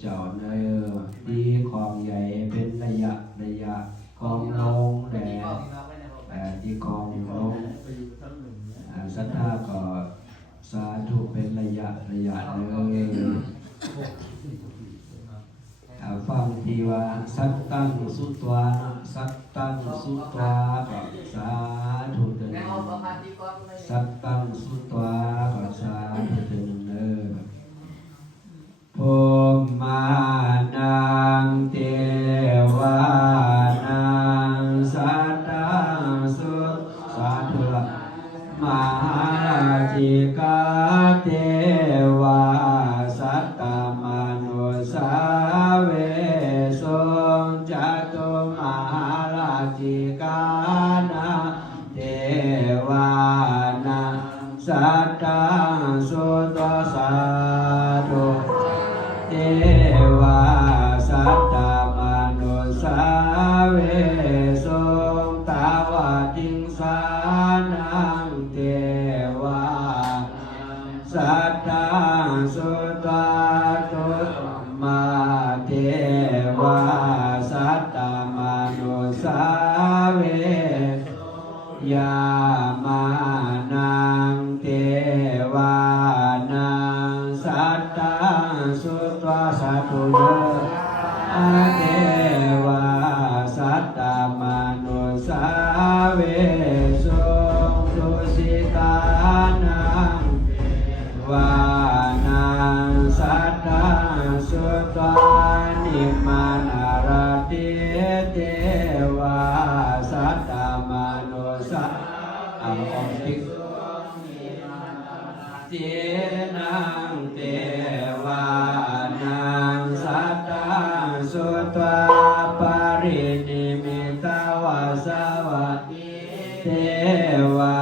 เจ้าเนอดีของใหญ่เป็นระยะกองลงแด่ที่กองลงศรัทธาก็สาธุเป็นระยะเลยฟังทีว่าสัตตังสุตวาสัตตังสุตวาก็สาธุเถิดสัตตังสุตวาก็สาธุเถิดเด้อภูมิมานังเทวานังสัตตังสุตสาธุละมหาราชิกาเทวาสัตตมนุสาเวสงจัตุมหาราชิกานาเทวานังสัตตังสุตสาธุเทวาสัตตมนุสาเวสงตาวาติงสานังเทวาสัตตังสุตวาตุมาเทวาสัตตมนุสาเวยามานังเทวานังสัตตังสุตวาสาธุเด้อเทวาสัตตมนุสาเวสงตุสิตานังวานังสัตตังสุตวานิมานาราติเทวาสัตตมนุสาอังองติเจนังเทวานังสัตตังสุตวาปรินิมิตาวาสวัตติเทวา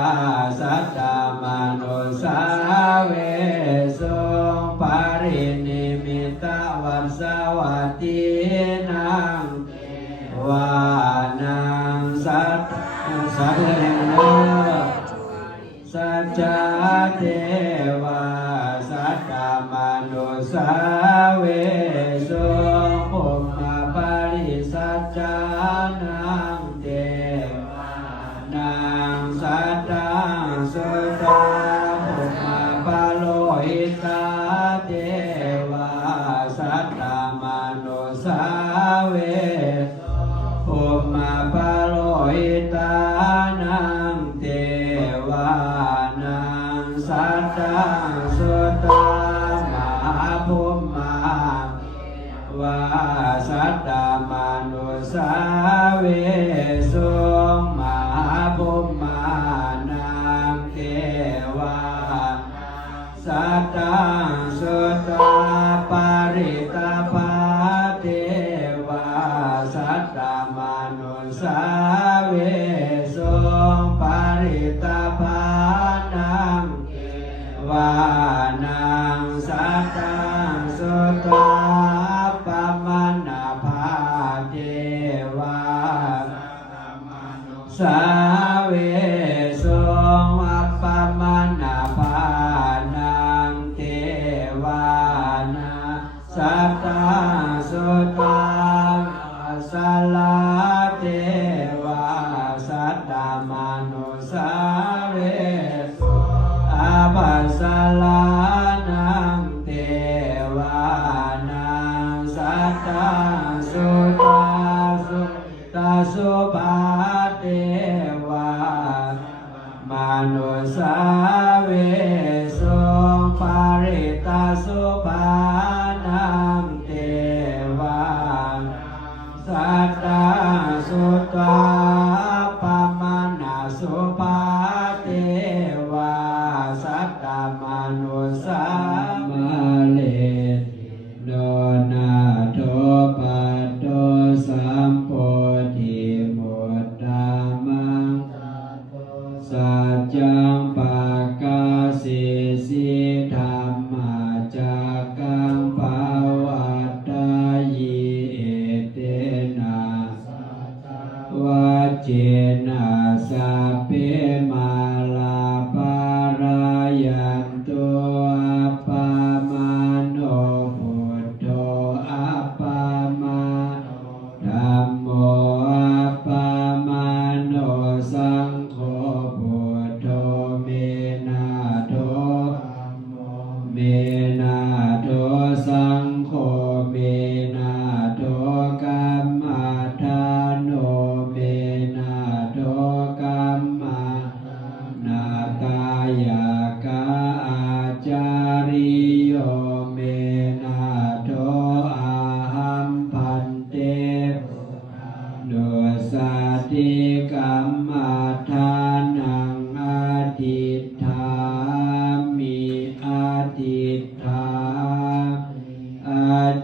สัตตมนุสาเวสงปรินิมิตาวาสวัตตินังวานังสัตตังสัตตังสัจจเทวาสัตตมนุสาเวสงภูมิปาริสัจจานังเทวานังสัตตังสุตวาภูมิปาโลหิตาเทวาสัตตมนุสาเวภูมิปาโลหิตานังเทวานังสัตตังสุตวามหาภูมิ วาสัตตมนุสาเวสงมหาภูมานังเทวาสัตตังสุตตาปาริตาภาเทวาสัตตมนุสาเวสงปาริตาภานังวานังสัตตังสุตตาปมานาภาเทวาสาเวสงอัปปมานาภานังเทวานาสัตตังสุตตาสลาเทวาสัตตมนุสาเวอาภัสสลานังเทวานังสัตตังสุตตาสุตาสุภาเทวามนุสาเวสงปาริตาสุภานังเท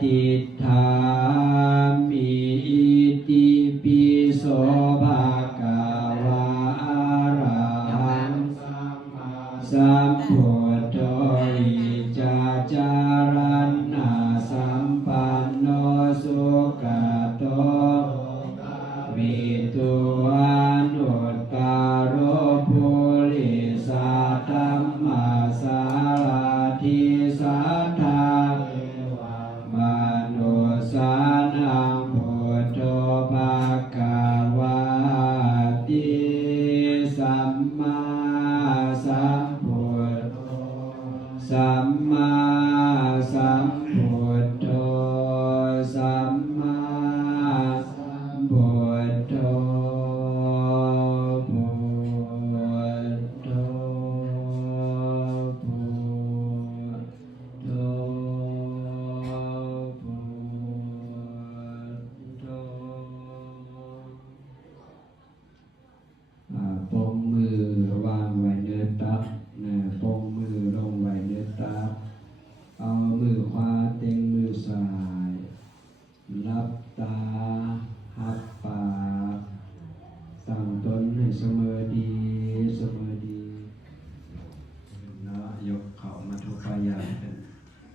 ติธามิอิติปิโสภะคะวะอะระหังสัมพุทโธวิจาจารณะสัมปันโนสุขโตวิตุอานุตตโรภูริสัตตัมมาสาราธิสัทธามนุสานังพุทโธภควาติสัมมาสัมพุทโธสัมมาสัมพุทโธสัมมาสัมพุทโธพุทโธพุทโธปมมือวางไว้เนื้อตักปมมือลงไว้เนื้อตักเอามือขวาเต็งมือซ้ายรับตาหับปากตั้งตนให้เสมอดีเสมอดีเนาะยกเข่ามาทุกปายา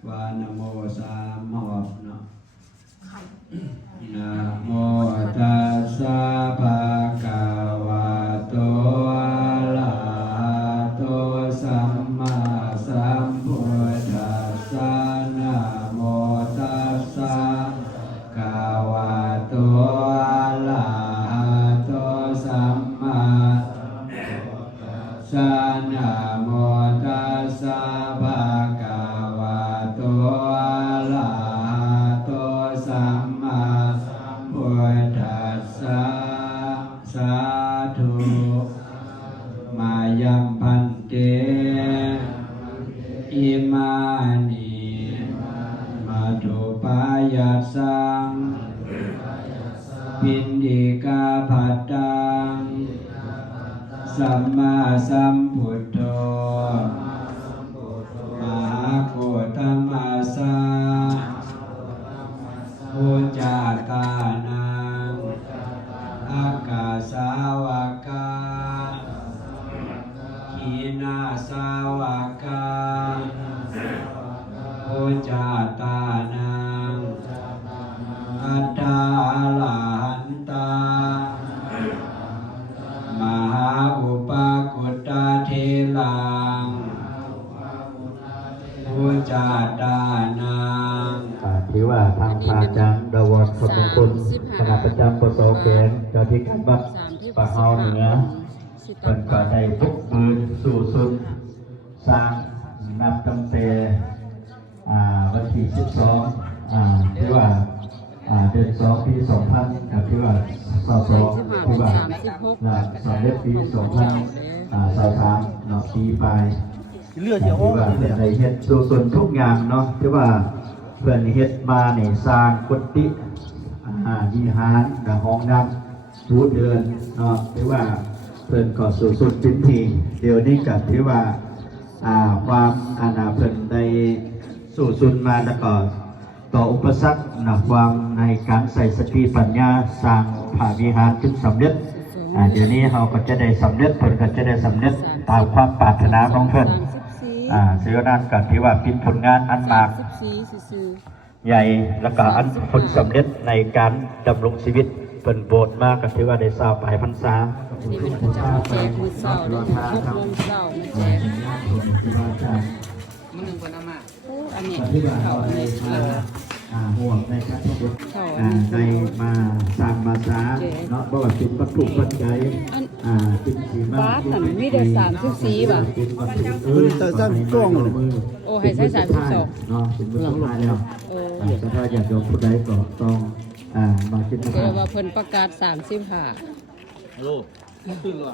ว่านะโมสามหอบเนาะนะโมตัสสะภะคะวะโตอะระหะโตสัมมาสัมพุทธัสสะนะโมตัสสะภะคะวะโตอะระหะโตสัมมาสัมพุทธัสสะนะโมตัสสะภะคะวะโตอะระหะโตสัมมาสัมพุทธัสสะสาธุมายัมพันเตอิมานิมาตุปายาสังปินดิกาภัตตังสัมมาสัมพุทโธมหาโคตมัสสะอุจจาตานังอากาสาวกาขีนาสาวกาอุจจาตานังอัตตาลาหันตามหาอุปกุตตเทลังอุจจาตานังถือว่าทางพระอาจารย์ดาวรสมงคลคณะประจำปสแขนเจ้าที่การวัดป่าเฮาเหนือเป็นก็ได้บุกบืนสู่สุดสร้างนับตั้งแต่วันที่12ที่ว่าเดือน2ปี2000กับที่ว่า22ที่ว่าสำเร็จปี2023เนาะปีไปที่ว่าเป็นในเฮ็ดสู่สุดทุกอย่างเนาะที่ว่าเพื่อนเฮ็ดมาเนี่ยสร้างกุฏิวิหารกับห้องน้ำรูเดินเนาะที่ว่าเพื่อนก็สู่สุดจริงทีเดี๋ยวนี้กับที่ว่าความเพื่อนได้สู่สุดมาแล้วก็ต่ออุปสรรคนะความในการใส่สติปัญญาสร้างพระวิหารจึงสำเร็จเดี๋ยวนี้เราก็จะได้สำเร็จเพื่อนก็จะได้สำเร็จตามความปรารถนาของเพื่อนเสียด้านกับที่ว่าเป็นผลงานอันมากใหญ่และก็อันผลสำเร็จในการดำรงชีวิตเป็นโบสถ์มากกับที่ว่าได้ทราบไปพรรษานี่เป็นประจำแจกมือเศร้า6 โมงเช้าแจกมื้อนึงเพิ่นเอามาอันนี้เขาในห่วงในการทุกในมาสร้างมาสาเนาะบ่ว่าเป็นวัตถุปัจจัยเป็นสีมาบาทนั่นมีได้34บ่ะแต่สร้างกล้องโอ้ให้ใช้32เนาะเป็นมื้อสุดท้ายแล้วแต่ถ้าอยากยกผู้ใดก็ต้องมาคิดแต่ว่าเพิ่นประกาศ35ฮัลโหลตื่นหรอ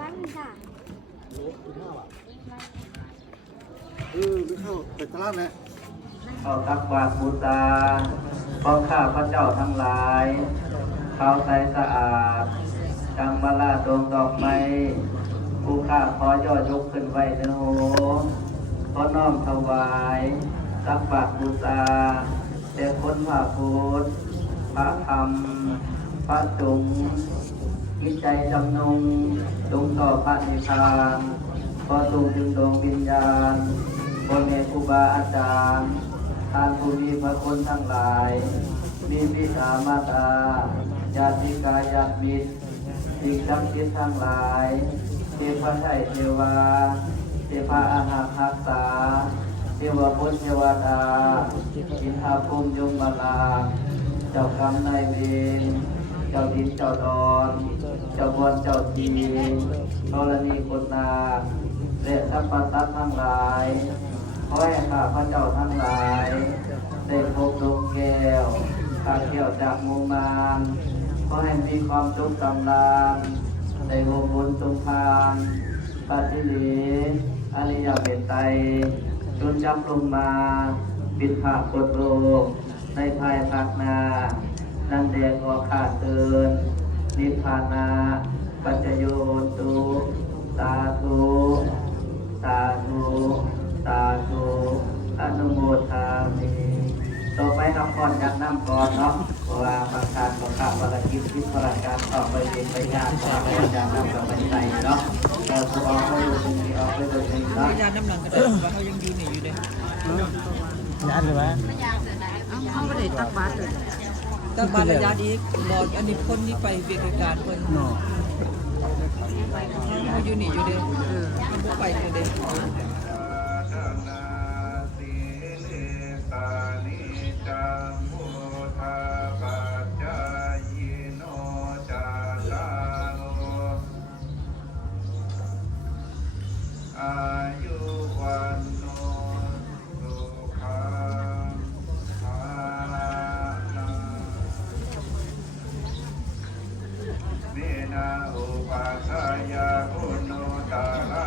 บ้านค่ะไม่เข้าไปตลาดแล้ว เข้าตักบาตรบูชาขอข้าพระเจ้าทั้งหลายเข้าใสสะอาดจังมาลาดวงดอกไม้ผู้ข้าขอย่อยกขึ้นไว้เถิดโห ขอน้อมถวายตักบาตรบูชาแด่คนพระพุทธพระธรรมพระสงฆ์จิตใจจำนงจงต่อพระนิพพานขอทรงดึงดวงวิญญาณพ่อแม่ครูบาอาจารย์ท่านผู้มีพระคุณทั้งหลายมีบิดามารดาญาติกาญาติมิตรสิ่งศักดิ์สิทธิ์ทั้งหลายเทพไทยเทวาเทพอาหารรักษาเทวพุทธเทวดาอินทาภูมิยมบาลาเจ้ากรรมนายเวรเจ้าดินเจ้าดอนเจ้าบอนเจ้าทีธรณีคนนาและสัพพสัตว์ทั้งหลายขอให้ข้าพระเจ้าทั้งหลายได้พบดวงแก้วข้าเกี่ยวจากหมู่มารขอให้มีความสุขสำราญได้โมบุญสงทานปฏิลีอริยเมตไตรจนจำลงมาปิดผาปดโลกในภายภาคหน้านั่นแดงออกขาดเตือนนิพพานาปัจจโยตุสาธุสาธุสาธุอนุโมทามิต่อไปน้ำก่อนจากน้ำก่อนเนาะเพราะว่าประธานของข้าภารกิจที่พระราชการต่อไปเป็นไปงานของเราจากน้ำกับไปใส่เนาะเราจะออกไปดูตรงนี้ออกไปดูตรงนี้เนาะ ยาน้ำหลังก็ได้ว่าเขายังดีหนีอยู่เลย ยันเลยวะ เขาไม่ได้ตักบาตรเลยตักบาตรระยะอีกบอกอันนี้คนนี้ไปเวียนการคนเขาอยู่หนีอยู่เด้เขาบุกไปอยู่เด้ อายุวันโนสุขังภาลังเมนาอุปัฏฐายาคุโนตาลา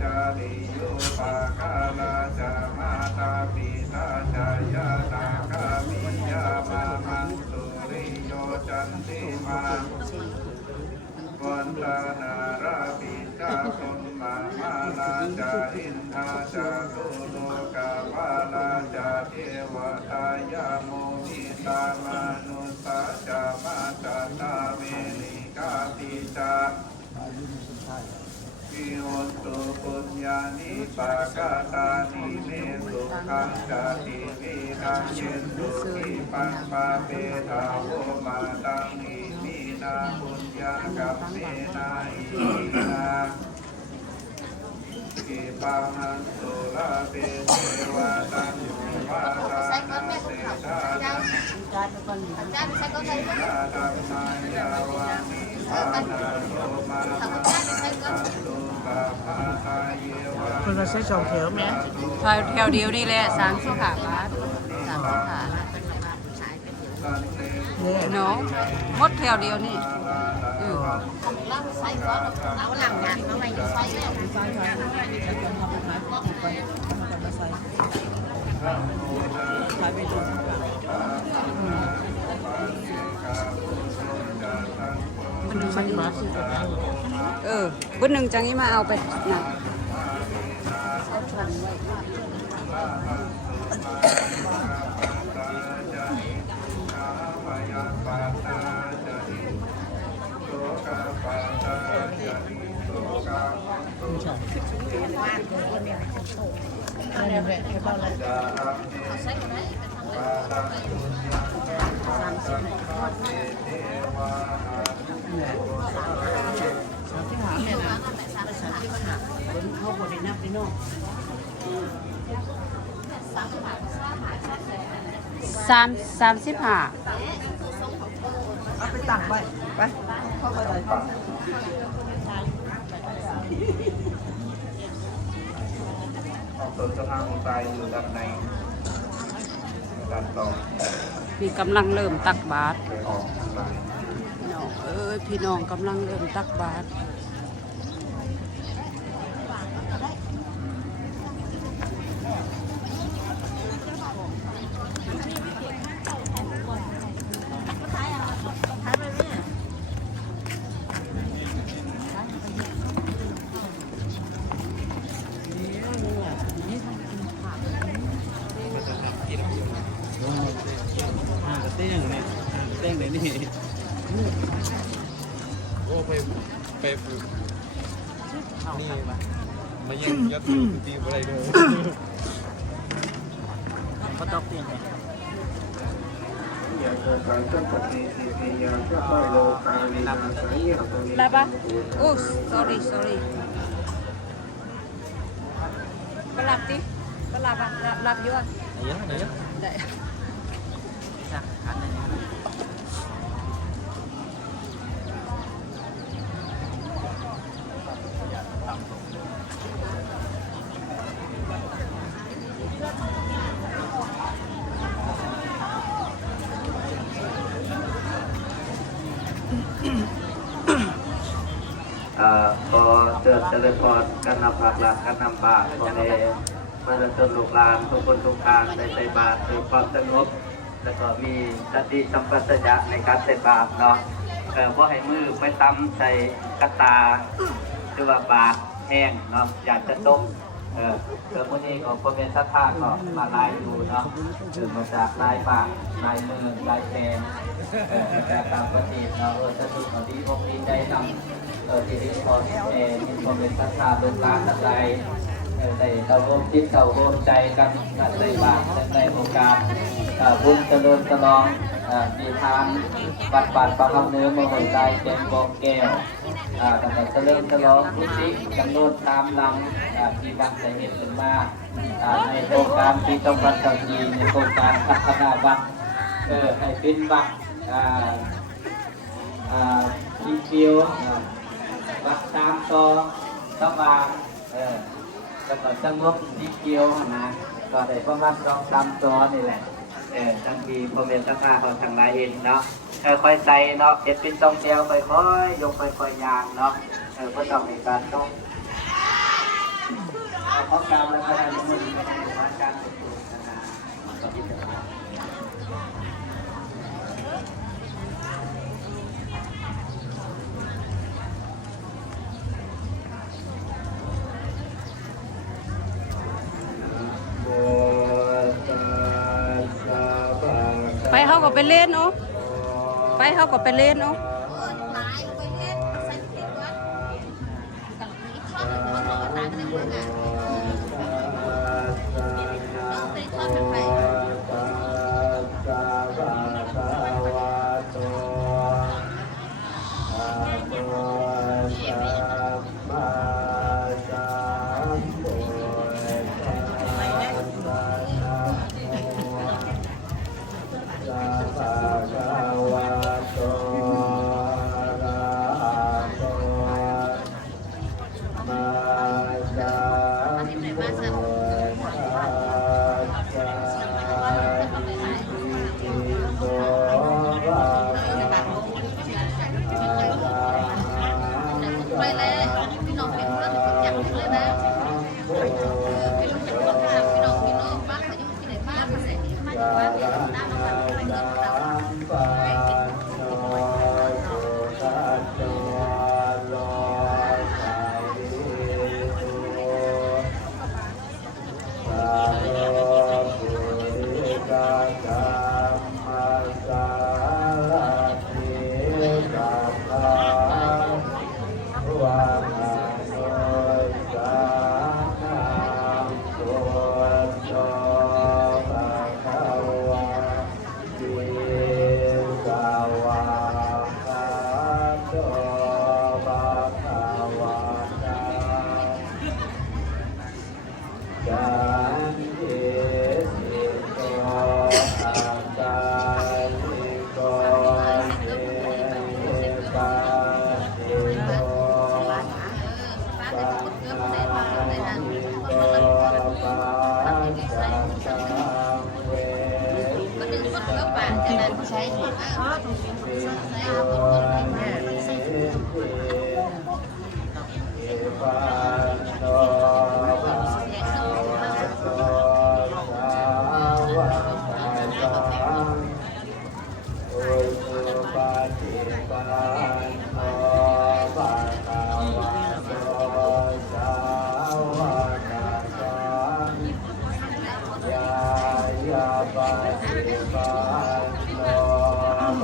จาริโยปะกาลาจามาตาปิตาจายาตาคามิยามามังสุริโยจันติมาวันตานาราปิตาสมมามาลาจาอินทาจาตุโลกาวาลาจาเทวตายาโมหิตามานุสาจามาจาตาเวนิกาติจาวิโหตุปุญญานิปากาตานิเมสุขังจาติวิรังเยตุทิปังปาเปทาโวมาตังอิมินาปุญญากัมเมนาอินากิปังนันตุลาเปเทวาตังอุปาทานาเสธานังยาตังมายาวามิภานาโลมาตังตุปะภาทายเยวะ คนมาใช้สองแถวไหม แถวเดียวนี่แหละ3 สุขาบาท3 สุขา เนี่ย เนาะหมดแถวเดียวนี่บุญหนึ่งจังนี้มาเอาไปนะเขาบรินับไปนอก35 เอาไปตั้งไปไปเข้าไปเลย ส่วนสะพานของตายอยู่ด้านในด้านต่อ นี่กำลังเริ่มตักบาตร ออกทางหลัง พี่น้องพี่น้องกำลังเริ่มตักบาตร งไหนนี่โอ้ไปนี่มายังยัดตีอะไรด้วยเขาตอกเตียงไง ได้ปะโอ้ sorry ก็รับดิก็รับอ่ะรับเยอะ ไหนเยอะ ได้ สักอันนึง พอเกิดเจริญพรกันนำผักหลักกันนำบาตรพ่อแม่มาจนลูกหลานทุกคนทุกทางได้ใส่บาตรด้วยความสงบแล้วก็มีสติสัมปชัญญะในการใส่บาตรเนาะว่าให้มือไปตำใส่กระตาหรือว่าบาตรแห้งเนาะอยากจะต้มพวกนี้ของพ่อแม่ท่าก็มาลายอยู่เนาะมาจากลายปากลายมือลายแขนจากตามปฏิเนาะจะถูกเอาดีอกดีใจนำที่พอมีความเป็นศรัทธาลูกหลานทั้งหลายได้เข้าร่วมจิตเข้าร่วมใจกันในบาตรในโอกาสบุญเจริญฉลองมีทางบัดประคำเนื้อมาหัวใจเต็มกองแก้วแล้วก็เจริญฉลองพุทธิจำนวนตามลำที่วัดได้เห็นขึ้นมาในโครงการปี2024ในโครงการพัฒนาวัดให้เป็นวัดที่เกี่ยววัดตามต่อสว่างแล้วก็จังหวัดที่เกี่ยวนะก็ได้ประมาณ2-3ตัวนี่แหละทั้งทีพ่อแม่ทั้งข้าเขาทางหลายเห็นเนาะค่อยๆใส่เนาะเป็นตรงเดียวค่อยๆยกค่อยๆยางเนาะเพื่อต้องในการต้องข้อการและการดำเนินการฝึกฝนนะไปเขาก็ไปเล่นเนาะไปเขาก็ไปเล่นเนาะ หลายไปเล่นใส่ติดวัดกับอีกข้อหนึ่งมันต่อตามกันเลยนะต้องไปทอดกันไปไปเลยพี่น้องเป็นเพื่อนคนจับเลยนะเป็นลูกเป็นคนทางพี่น้องพี่น้องบ้านเขาอยู่ที่ไหนบ้านมาใส่มาอยู่บ้านเนี่ยน้ำมันอะไรเงี้ย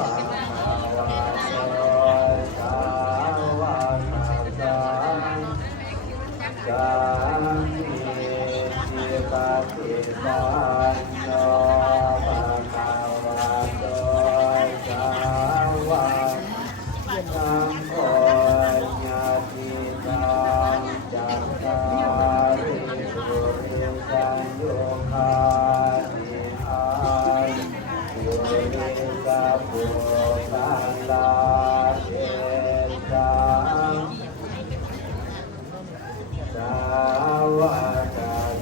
Bye. สังฆิปฏิปันโนภะคะวะโตสาวกสังโฆญาติตังจักขาริปุริสังโยคานิอายุริสัพพุสังลาเทสังสาวก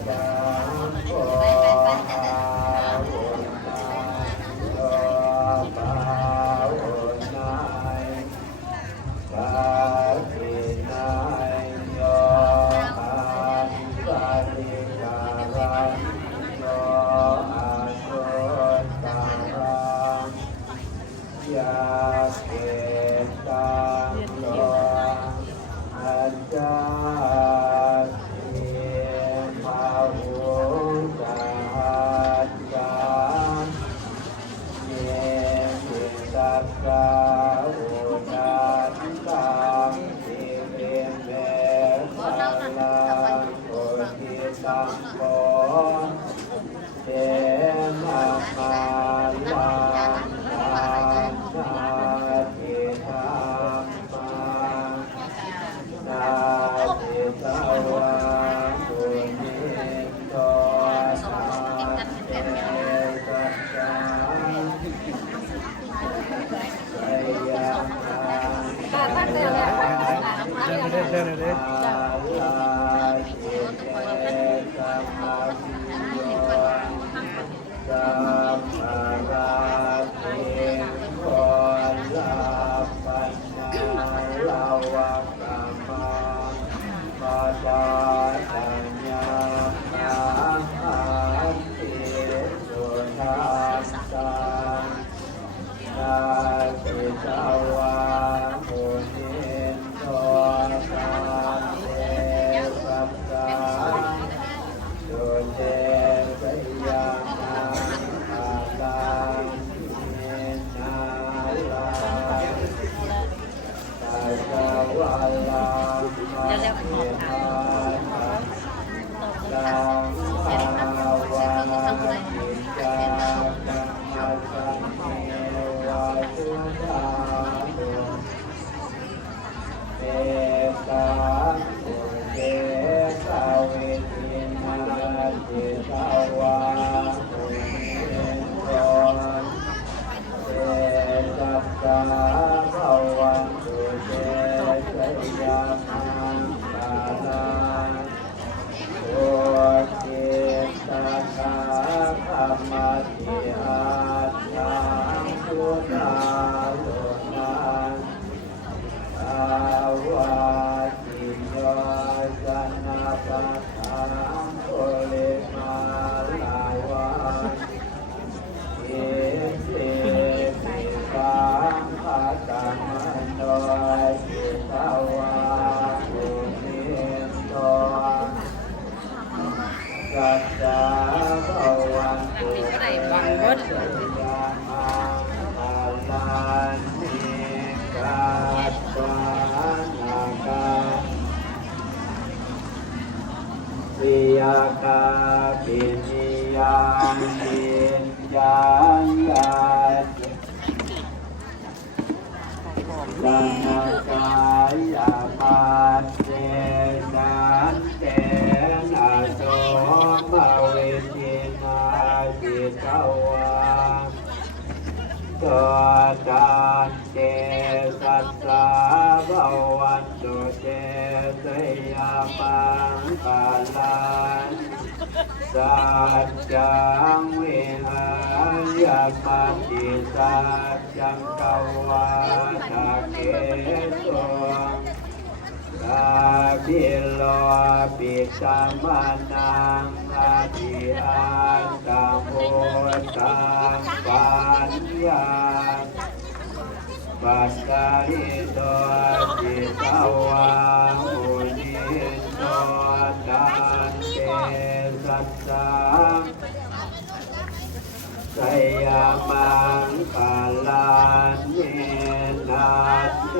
สังโฆภาวุณายภาสินายโยอาสัติการันโยอาสุตารังยาเกตังโลอาจาติภาวุจาจาเยติตัสสะอุนาตังสิเวเมสัลลังโอทิสังโฆเตมะมาลังนาทิธรรมานาทิสวะปุณิโตนาเตสัจจาไสยานาเดินเลยสัมมาราเทโกลาปัญญาลาวะกามาปัสสะตัญญานาอันติสุทัสสะนาติสาวะมุนิโตสาเตสัพพะสุเตสยานาอาลาเนนาลาตาสวะลามาเทมาตังภาวะนิจจานัมมาสังเนวะสุตาตุ เอตาอุเกสาวิทินาจิตาวาอุเนโตเอตัสสะภะวันตุเตสยามังคาลาโอเกตัสสะธรรมติอาทังพุทธาโลนังอาวาติโยสันนาปัฏฐานโอเลมาลาวาเอสิปิปังภะกัมมันโนสิตาวาอุนิโตสัจจาภวันตุเตสยามังอาลันติกาตวนาคาวิยาคาปินิยังปิญญาญาติสันนกายามาเตนันเตนะโสมเวทินาจิตวาตัวจานเจสัสสะภะวันตุเตสยามังคาลันสัจจังวิหารปัตติสัจจังกวาทะเกตุตาบิโลปิสัมมานังอาทิอันตังโมตังปัญญาปัสสะริโตจิตาวามุนิโตตันเตสัสสะไสยามังคาลันเยนัสโต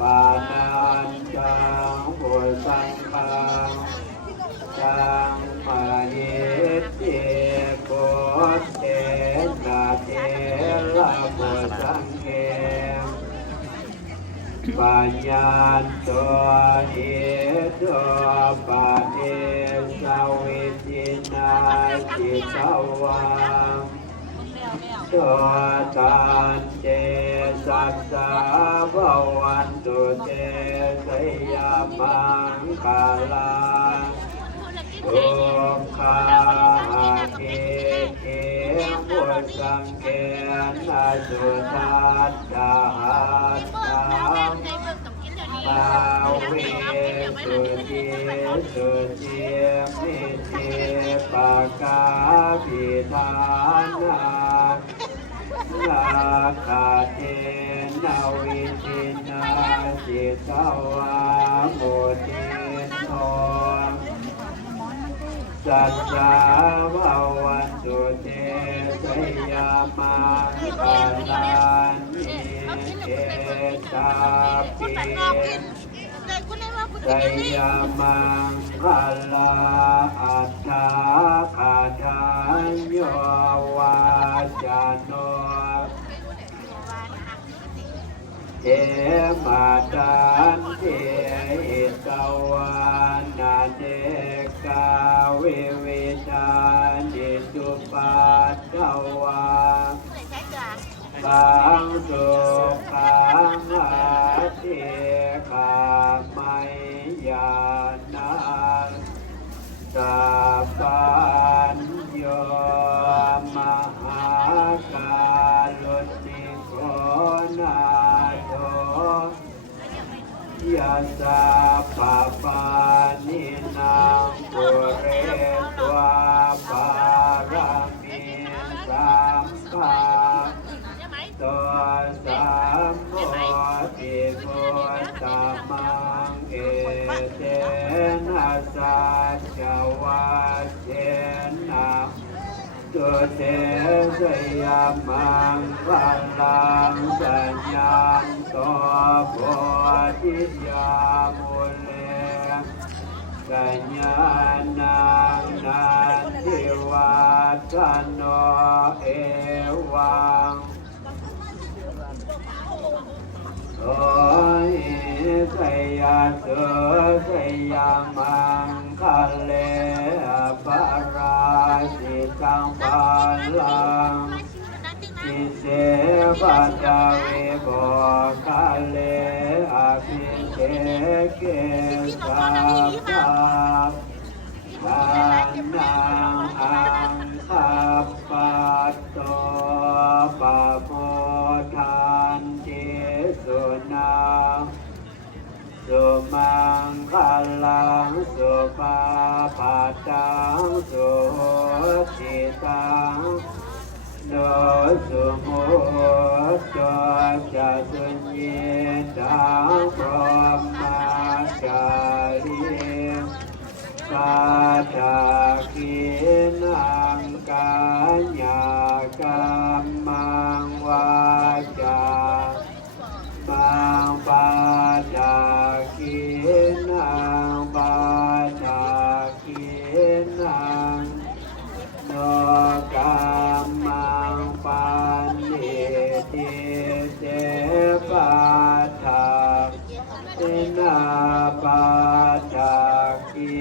ปานัญจังโพสังฆัง ปัญญาตัวเหตุปะเอสวิจินาจิตวังตัวทานเจสัสสะภวันตุเตสยามังคาลาทุกขาเกเกมุสังเกนะสุทัสสะตาเวสุจิสุจิมิจิปะกาภิธานานาคาเทนาวิจินาจิตวาโมทิโนสัจจาภวันตุเตสยามังปานานิเกตาปิสยามังพลาอัตถาคาทายโยวาจโนเจมาตันเทตวานาเดกาวิวิชานิจุปัตตวาบังสุขังอาทิขาไมยานาสัพพัญโยมหากาลุนิโกนาโตยัสสะปะปานินังปุเรตวาปารามิสัมปะตัวสัมโพธิพุทธมังเอเตนะสัจจวัจเจนะตุเตสยามังวัลังสัญญาณตัวโพธิยามุเลกัญญาณังนันทิวัฒโนเอวังโอหิสยาสุสยามังคะเลปะราสิตังปัลลังอิเสปัจจวิโภคะเลอภิเทเกสัพพะทานังอังคัปปัตโตปะโมทานเจสุนาสุมังคลังสุปาปัตตังสุจิตังโนสุโมจจะสุญญตังพรหมาจารีปาจาคินังกัญญากรรมังวาจามังปาจาคินังปาจาคินังโนกัมมังปันนิติเตปาทาเตนะปาจาคิ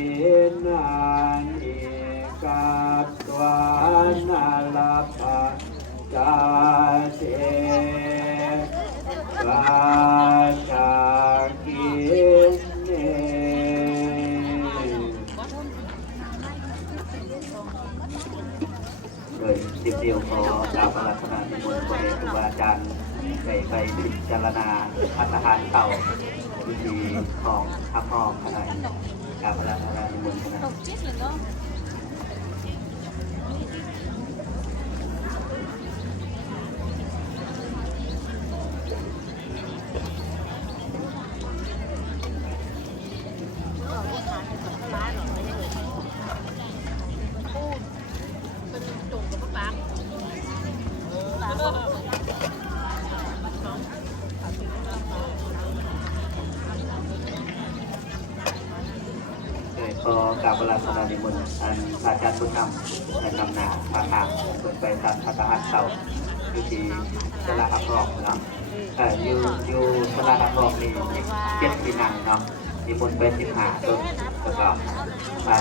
นันอิกัตตวานาลปะจาเตปาจาคิเนโดยสิบเดียวขอกราบอาราธนานิมนต์พระเดชครูบาอาจารย์ไปพิจารณาพัฒหารเก่าวิธีของพระพ่อขนาดกราบอาราธนานิมนต์ขนาด ก็กราบอาราธนานิมนต์ท่านอาจารย์บุญธรรมและนำหนาพาทางเปิดไปตามพัฒหารเก่า อยู่ที่ตลาดหักหอกเนาะอยู่ตลาดหักหอกนี่7ที่นั่งเนาะนิมนต์ไป15ต้นแล้วก็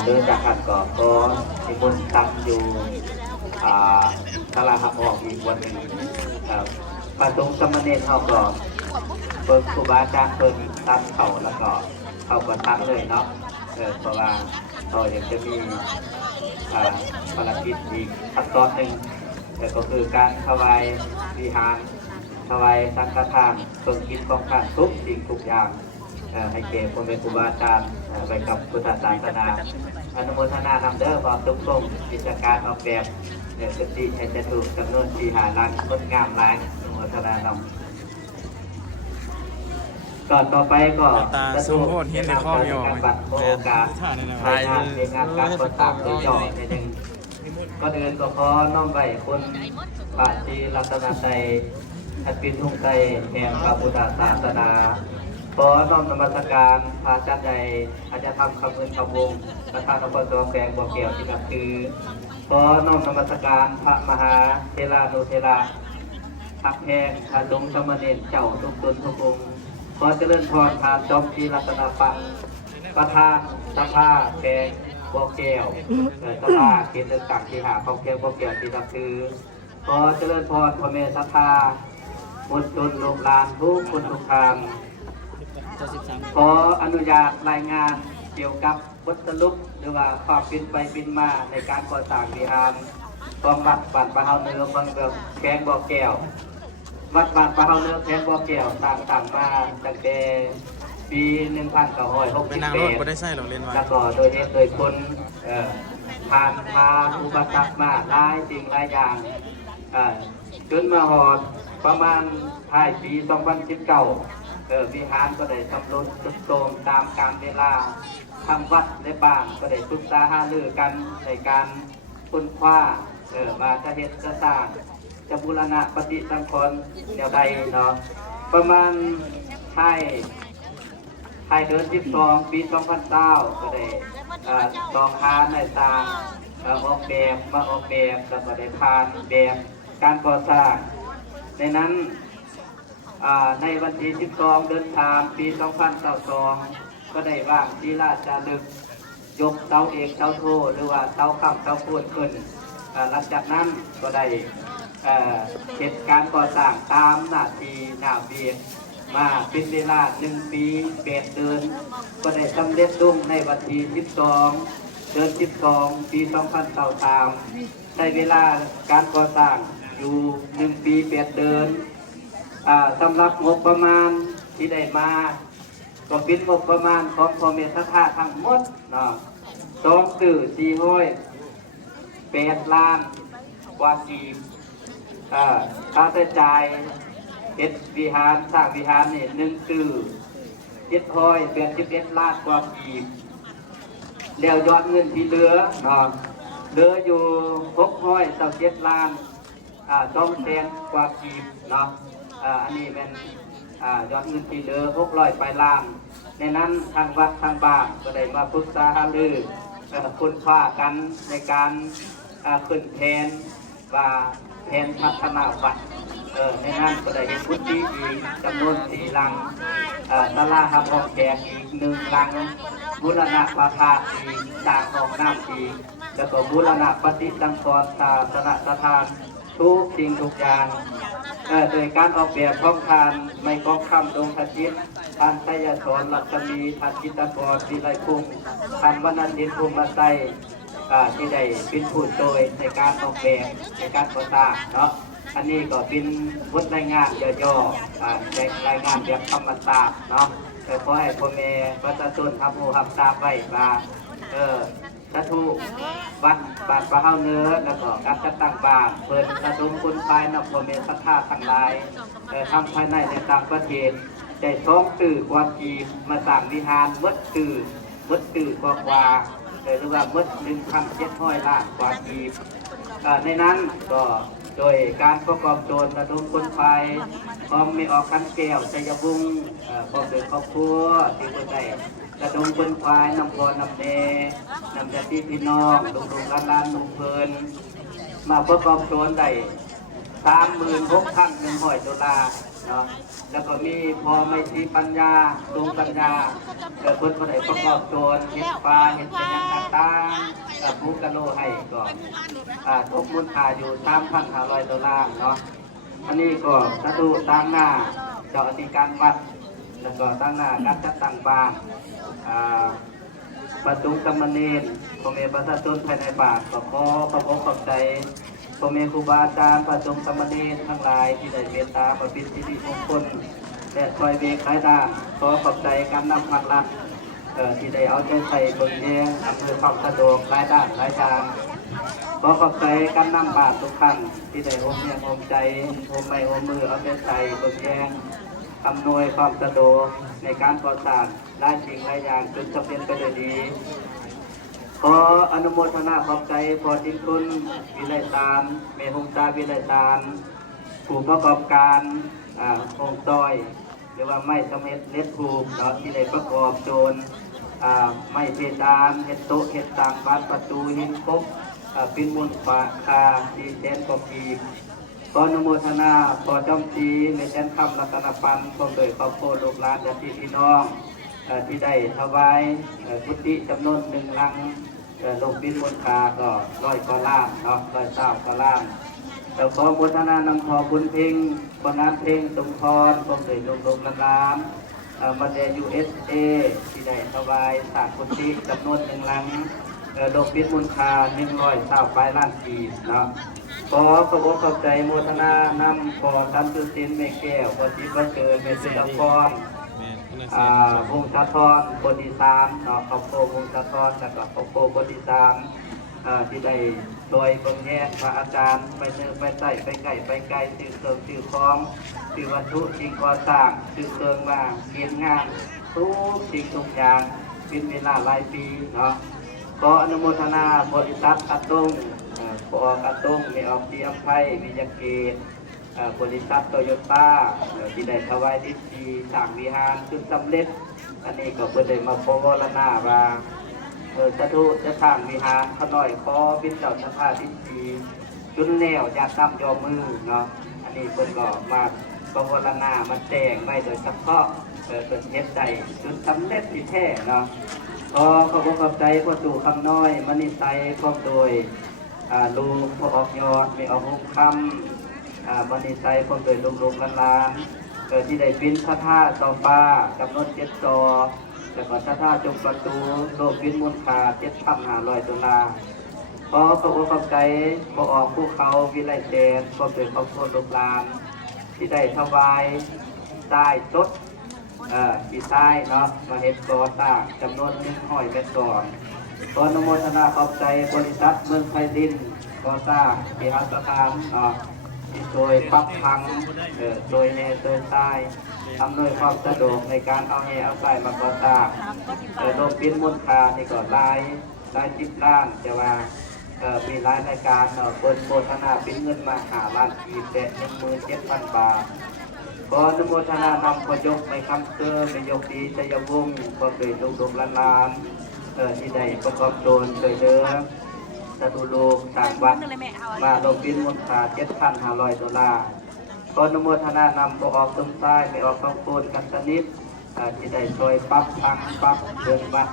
เดินจากกันก็นิมนต์ตั้งอยู่ตลาดหักหอกอีกวันหนึ่งพระสงฆ์สามเณรเขาก็เปิดครูบาอาจารย์เปิดตั้งเขาแล้วก็เขาก็ตั้งเลยเนาะเพราะว่าเรายังจะมีภารกิจอีกขั้นตอนหนึ่งก็คือการถวายวิหารถวายสังฆทานเครื่องกินของท่านทุกสิ่งทุกอย่างให้แก่พ่อแม่ครูบาอาจารย์ไปกับพุทธศาสนาอนุโมทนานำเด้อความทุกข์ทรงกิจการออกแบบสติให้จะถูกจำนวน4 ล้านงดงามหลายอนุโมทนานำต่อไปก็จะถูกนำการบัตรโอกาสในงานการประกาศโดยย่อในหนึ่งก็เดินก็ขอน้อมไว้คุณปาจีรัตนใจอันเป็นทุ่งใจแห่งพระพุทธศาสนาขอน้อมนมัสการพระอาจารย์ใหญ่อาจารย์ธรรมคำเงินคำวงประธานอบจแกลงบ่อเกี่ยวที่นับถือขอน้อมนมัสการพระมหาเทรานุเทระพักแห่งพระสงฆ์สามเณรเจ้าทุกตนทุกองค์ขอเจริญพรทานจอมทีรัตนปังประธานสภาแกงบ่อแก้วสภาเขตต่างที่หาของแก้วบ่อแก้วที่นับถือขอเจริญพรพ่อแม่สภาบุตรชนลูกหลานทุกคนทุกทางขออนุญาตรายงานเกี่ยวกับบทสรุปหรือว่าความเป็นไปเป็นมาในการก่อสร้างวิหารของวัดบ้านปะเฮาเนื้อบังเกิดแกงบ่อแก้ววัดบ้านปะเฮาเนื้อแกงบ่อแก้วต่างมาตั้งแต่ปี1968แล้วก็โดยเหตุโดยคนผ่านมาอุปสรรคมาหลายสิ่งหลายอย่างจนมาหอดประมาณท้ายปี 2019วิหารก็ได้ชำรุดทรุดโทรมตามกาลเวลาทางวัดในบ้านก็ได้ปรึกษาหารือกันในการค้นคว้าว่าจะเฮ็ดจะสร้างจะบูรณะปฏิสังขรณ์แนวใดเนาะประมาณท้ายเดือน12 ปี 2009ก็ได้ลองหาในตามออกแบบแล้วก็ได้ผ่านแบบการก่อสร้างในนั้นในวันที่12 เดือน3 ปี 2022ก็ได้ว่างศิลาจารึกยกเสาเอกเสาโทหรือว่าเสาค้ำเสาโคนขึ้นหลังจากนั้นก็ได้เหตุการก่อสร้างตามหน้าที่หน้าเวียนมาเป็นเวลา1 ปี 8 เดือนก็ได้สำเร็จลงในวันที่12 เดือน12 ปี 2023ใช้เวลาการก่อสร้างอยู่1 ปี 8 เดือนสำหรับงบประมาณที่ได้มาก็เป็นงบประมาณของพ่อแม่ศรัทธาทั้งหมดเนาะ408 ล้านกว่ากีบค่าใช้จ่ายเฮ็ดวิหารสร้างวิหารนี่781 ล้านกว่ากีบแล้วยอดเงินที่เหลือเนาะเหลืออยู่627 ล้าน200,000 กว่ากีบเนาะอันนี้เป็นยอดเงินที่เหลือ600 ไปล้านในนั้นทางวัดทางบ้านก็ได้มาปรึกษาหารือคุณค่ากันในการขึ้นแทนว่าแทนพัฒนาวัดในนั้นก็ได้เห็นพุทธิอีกจำนวน4 หลังศาลาหับออกแขกอีก1 หลังบูรณะพระธาตุอีกสร้างห้องน้ำอีกแล้วก็บูรณะปฏิสังขรณ์ศาสนสถานทุกสิ่งทุกอย่างโดยการออกแบบของทานไม่กองคำดงทัจิตทานไสยสอนลักษมีทานจิตกรวิไลภูมิทานวนันทินภูมิไสที่ได้เป็นผู้โดยในการออกแบบในการก่อสร้างเนาะอันนี้ก็เป็นบทรายงานย่อๆในรายงานแบบธรรมศาสตร์เนาะแต่ขอให้พ่อแม่ประชาชนทำหูทำตาไว้ว่าสาธุวัดบ้านปะเฮาเนื้อแล้วก็การจัดตั้งบ้านเปิดระดมคนภายนอกพ่อแม่ศรัทธาทั้งหลายทำภายในในต่างประเทศได้2 ตื่อกว่ากีบมาสร้างวิหารมดตื่อกว่าหรือว่ามด1,700 ล้านกว่ากีบในนั้นก็โดยการประกอบโจรระดมคนภายของไม่ออกกันแก้วชัยบุงพร้อมด้วยครอบครัวที่ผู้ใดระดมคนควายนำพรนำเนนำญาติพี่น้องลุงๆหลานๆลุงเพลินมาประกอบโจรได้ 36,100 ดอลลาร์เนาะแล้วก็มีพอไม่ตรีปัญญาดวงปัญญาเพิ่นบ่ได้ประกอบโจรเฮ็ดปลาเฮ็ดเป็นหยังต่างๆผู้กะโลให้ก็ตกมูลค่าอยู่ 3,500 ดอลลาร์เนาะอันนี้ก็สาธุตั้งหน้าเจ้าอธิการวัดแล้วก็ตั้งหน้าการจัดตั้งบ้านประตูกรรมเนรพ่อแม่ประชาชนภายในบ้านก็ขอขอบคุณขอบใจพ่อแม่ครูบาอาจารย์ประตูกรรมเนรทั้งหลายที่ได้เมตตาประพิสิทธิมงคลและช่วยเวกหลายด้านขอขอบใจการนำภาครัฐที่ได้เอาใจใส่เบิ่งแยงอำนวยความสะดวกหลายด้านหลายทางขอขอบใจการนำบาตรทุกท่านที่ได้ร่วมแรงร่วมใจร่วมไม้ร่วมมือเอาใจใส่เบิ่งแยงอำนวยความสะดวกในการก่อสร้างหลายสิ่งหลายอย่างจนสำเร็จไปด้วยดีขออนุโมทนาขอบใจพอทิคุณวิไลตานเมหงตาวิไลตานผู้ประกอบการองค์ต้อยหรือว่าไม่สำเร็จเล็ดผูกที่ได้ประกอบโจรไม่เพดานเห็ดโต๊ะเห็ดต่างบานประตูหินก๊กปินมูลฝาคาดีเจนกอกีขออนุโมทนาขอจอมจีในแสนคำรัตนปันพร้อมโดยครอบครัวลูกหลานญาติพี่น้องที่ได้ถวายกุฏิจำนวน1 หลังลงบินมูลค่าก็100 กว่าล้านเนาะ120 กว่าล้านแต่ขอโมทนานำพอบุญเพ่งบนนั้นเพ่งสมพรพร้อมโดยลูกหลานมาเดUSA ที่ได้ถวายสร้างกุฏิจำนวน1 หลังดอกบินมูลค่า120 ล้านกีบเนาะขอขอบขอบใจโมทนานำขอท่านสุสินเมแก้วขอจิตวันเกิดเมสุตพรวงศธรบดี3เนาะครอบครัววงศธรแล้วก็ครอบครัวบดี3ที่ได้โดยเบิ่งแยกพระอาจารย์ไปเนื้อไปใส่ไปไก่ไปไก่สื่อเครื่องสื่อคล้องสื่อวัตถุสิ่งก่อสร้างสื่อเครื่องมาเกียนงานทุกสิ่งทุกอย่างเป็นเวลาหลายปีเนาะขออนุโมทนาบริษัทอัตตุงปออัตตุงมีออกที่อัมไพวิยเกตบริษัทโตโยต้าที่ได้ถวายดิจีสร้างวิหารจนสำเร็จอันนี้ก็เพื่อได้มาโปรโมทนาว่าสาธุจะสร้างวิหารขน่อยขอบินเจ้าชะตาดิจีจุนแนวญาติยอมือเนาะอันนี้เพิ่นก็มาโปรโมทนามาแจ้งไว้โดยเฉพาะเพิ่นเฮ็ดได้จนสำเร็จที่แท้เนาะขอขอบใจพ่อตู่คำน้อยมณีไซพร้อมโดยลูกพ่อออกยอดมีออกหุบคำมณีไซพร้อมโดยลูกๆหลานๆที่ได้ปิ้นพระธาตุต่อฟ้ากำหนด7 จอแล้วก็พระธาตุจงประตูโลกปิ้นมูลค่า7,500 ดอลลาร์ขอขอบใจพ่อออกภูเขาวิไลแดนพร้อมโดยครอบครัวลูกหลานที่ได้ถวายได้สดที่ใต้เนาะมาเฮ็ดก่อสร้างจำนวน100 เมตรก่อนขออนุโมทนาขอบใจบริษัทเมืองไทยดินก่อสร้างที่อาสถานเนาะที่โดยปรับพังโดยแห่โดยใต้อำนวยความสะดวกในการเอาแห่เอาใส่มาก่อสร้างโดยปิ้นมูลค่านี่ก็หลาย10 ล้านแต่ว่ามีหลายรายการเปิดโฆษณาปิ้นเงินมา5 ล้านกีบแต่ 17,000 บาทขออนุโมทนานำขอยกไปคำเตือนไปยกดีชัยวงศ์ก็เคยลูกหลานที่ได้ประกอบโดนเคยเดินสะดุโลกต่างวัดมาลงบินมูลค่า7,500 ดอลลาร์ขออนุโมทนานำตัวออกต้นใต้ไปออกต้องโคนกันสนิทที่ได้ช่วยปรับทางปรับเดินวัด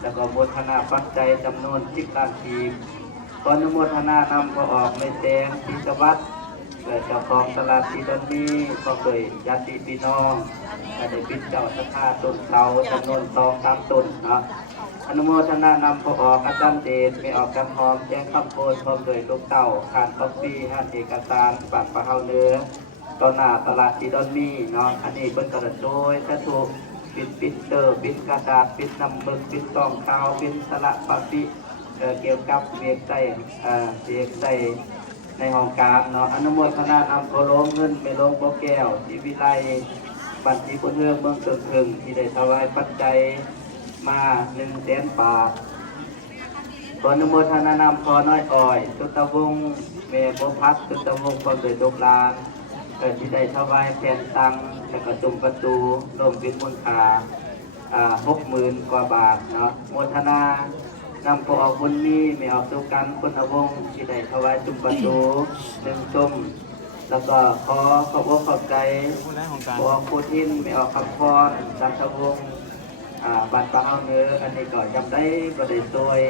แล้วก็โมทนาปัจจัยจำนวน10 ล้านกีบขออนุโมทนานำตัวออกไม่แดงพิจวัตรเจ้าของตลาดที่ตอนนี้ก็เคยญาติพี่น้องได้ปิดเจ้าสภาต้นเสาจำนวน2-3 ต้นนะอนุโมทนานำพอออกอาจารย์เดชไม่ออกกันหอมแจ้งคำโพนพร้อมโดยลูกเต่าการคอฟฟี่ห้าเอกสารบัตรประเฮาเนื้อตอนหน้าตลาดที่ตอนนี้เนาะอันนี้เป็นกระโดยกระถูกปิดเตอร์ปิดกระดาษปิดน้ำมึกปิดซองข้าวปิดสละปาปิเกี่ยวกับเวียกใจในห้องการเนาะอนุโมทนานำโคโลเงินไปลงโปแก้วที่วิไลบัตรที่คนเมืองเมืองเกิงที่ได้ถวายปัจจัยมา100,000 บาทขออนุโมทนานำพอน้อยอ่อยสุตวงศ์เมฆบพัฒน์สุตวงศ์พร้อมโดยลูกหลานที่ได้ถวายแผ่นตังและกระจุมประตูรวมเป็นมูลค่า60,000 กว่าบาทเนาะโมทนานำพอออกบุญมีไม่ออกตุกันคุณวงศ์ที่ได้ถวายจุมประตู1 จุ่ม แล้วก็ขอบใจ ผู้นั้นของการ พวกผู้ทิ้นไม่ออกคำพรจันทวงศ์บัตรปะเฮาเนื้ออันนี้ก็จำได้ประเดี๋ยวโดย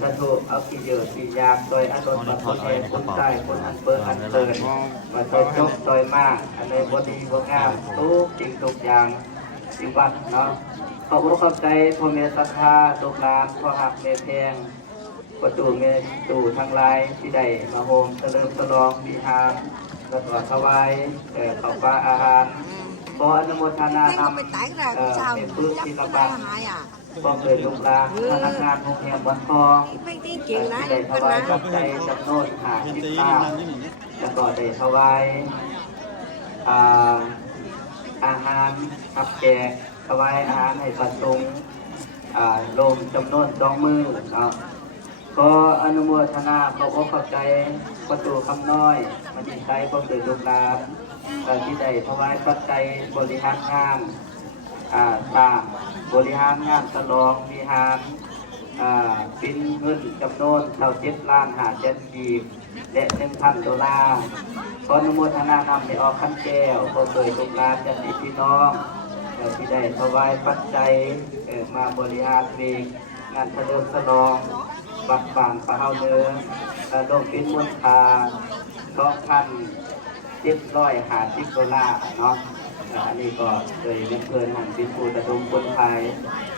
สะทุเอาขี้เยอะขี้ยากโดยอารมณ์แบบคนเองคนใต้คนอันเปิดอันเปิดมาโดยจบโดยมากอันในบดีบงามทุกสิ่งทุกอย่างสิ่งวัดเนาะขอบคุณขอบใจพ่อแม่ศรัทธาลูกหลานพ่อหักแม่แพงประตูเมตู่ทั้งหลายที่ได้มาโฮมเฉลิมฉลองมีทานแล้วก็ถวายข้าวปลาอาหารขออนุโมทนานำเป็นพื้นที่ระบาดก็เคยลงลาพนักงานโรงแรมวันทองที่ได้ถวายปัจจัยจำนวน50 แล้วก็ได้ถวายอาหารขับแจกถวายอาหารให้ประสงค์ลงจำนวน2 มื้อเนาะก็อนุโมทนาขอขอบใจประตูคำน้อยมันดีใจก็เคยลงลาที่ได้ถวายปัจจัยบริหารงานตามบริหารงานฉลองวิหารเป็นเงินจำนวน27 ล้าน5 แสนกีบและ$1,000ขออนุโมทนานำในออกคำแก้วก็เคยลงลาญาติพี่น้องที่ได้ถวายปัจจัยมาบริหารเองงานเฉลิมฉลองวัดบางปะเฮาเนื้อลงเป็นมูลค่า$2,750เนาะอันนี้ก็เคยเงินเกินหันเป็นผู้ระดมคนไทย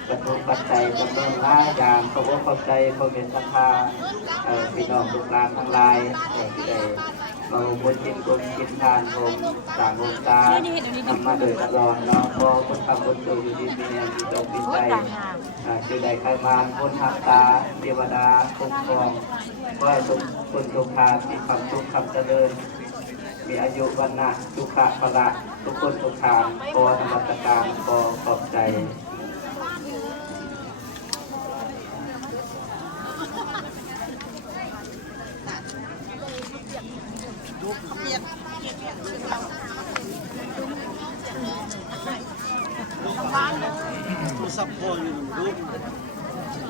กระทุกปัจจัยจำนวนหลายอย่างขอบเข้าใจพ่อแม่ศรัทธาพี่น้องทุกร้านทั้งหลายที่ได้มาบนกินกลมกินทานผมสามโมงตาทำมาโดยตลอดเนาะพอคนทำคนตัวอยู่ดีมีแรงมีดอกมีใจจะได้ใครมาคนหักตาเทวดาคุ้มครองว่าทุกคนทุกทานมีความสุขความเจริญมีอายุวันนะสุขะพละทุกคนทุกทางขอธรรมตการขอขอบใจซับพออยู่ดู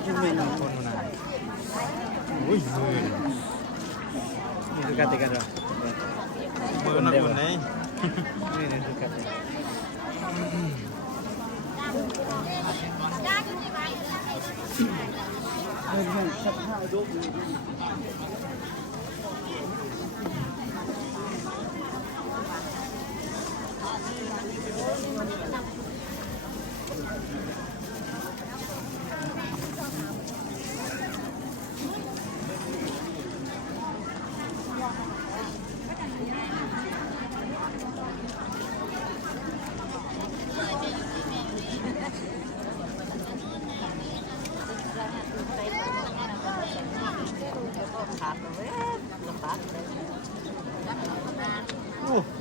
ยังไม่นอนคนนานอุ้ยมือนี่คือการติดกันเหรอมือนักบุญไหนนี่คือการติด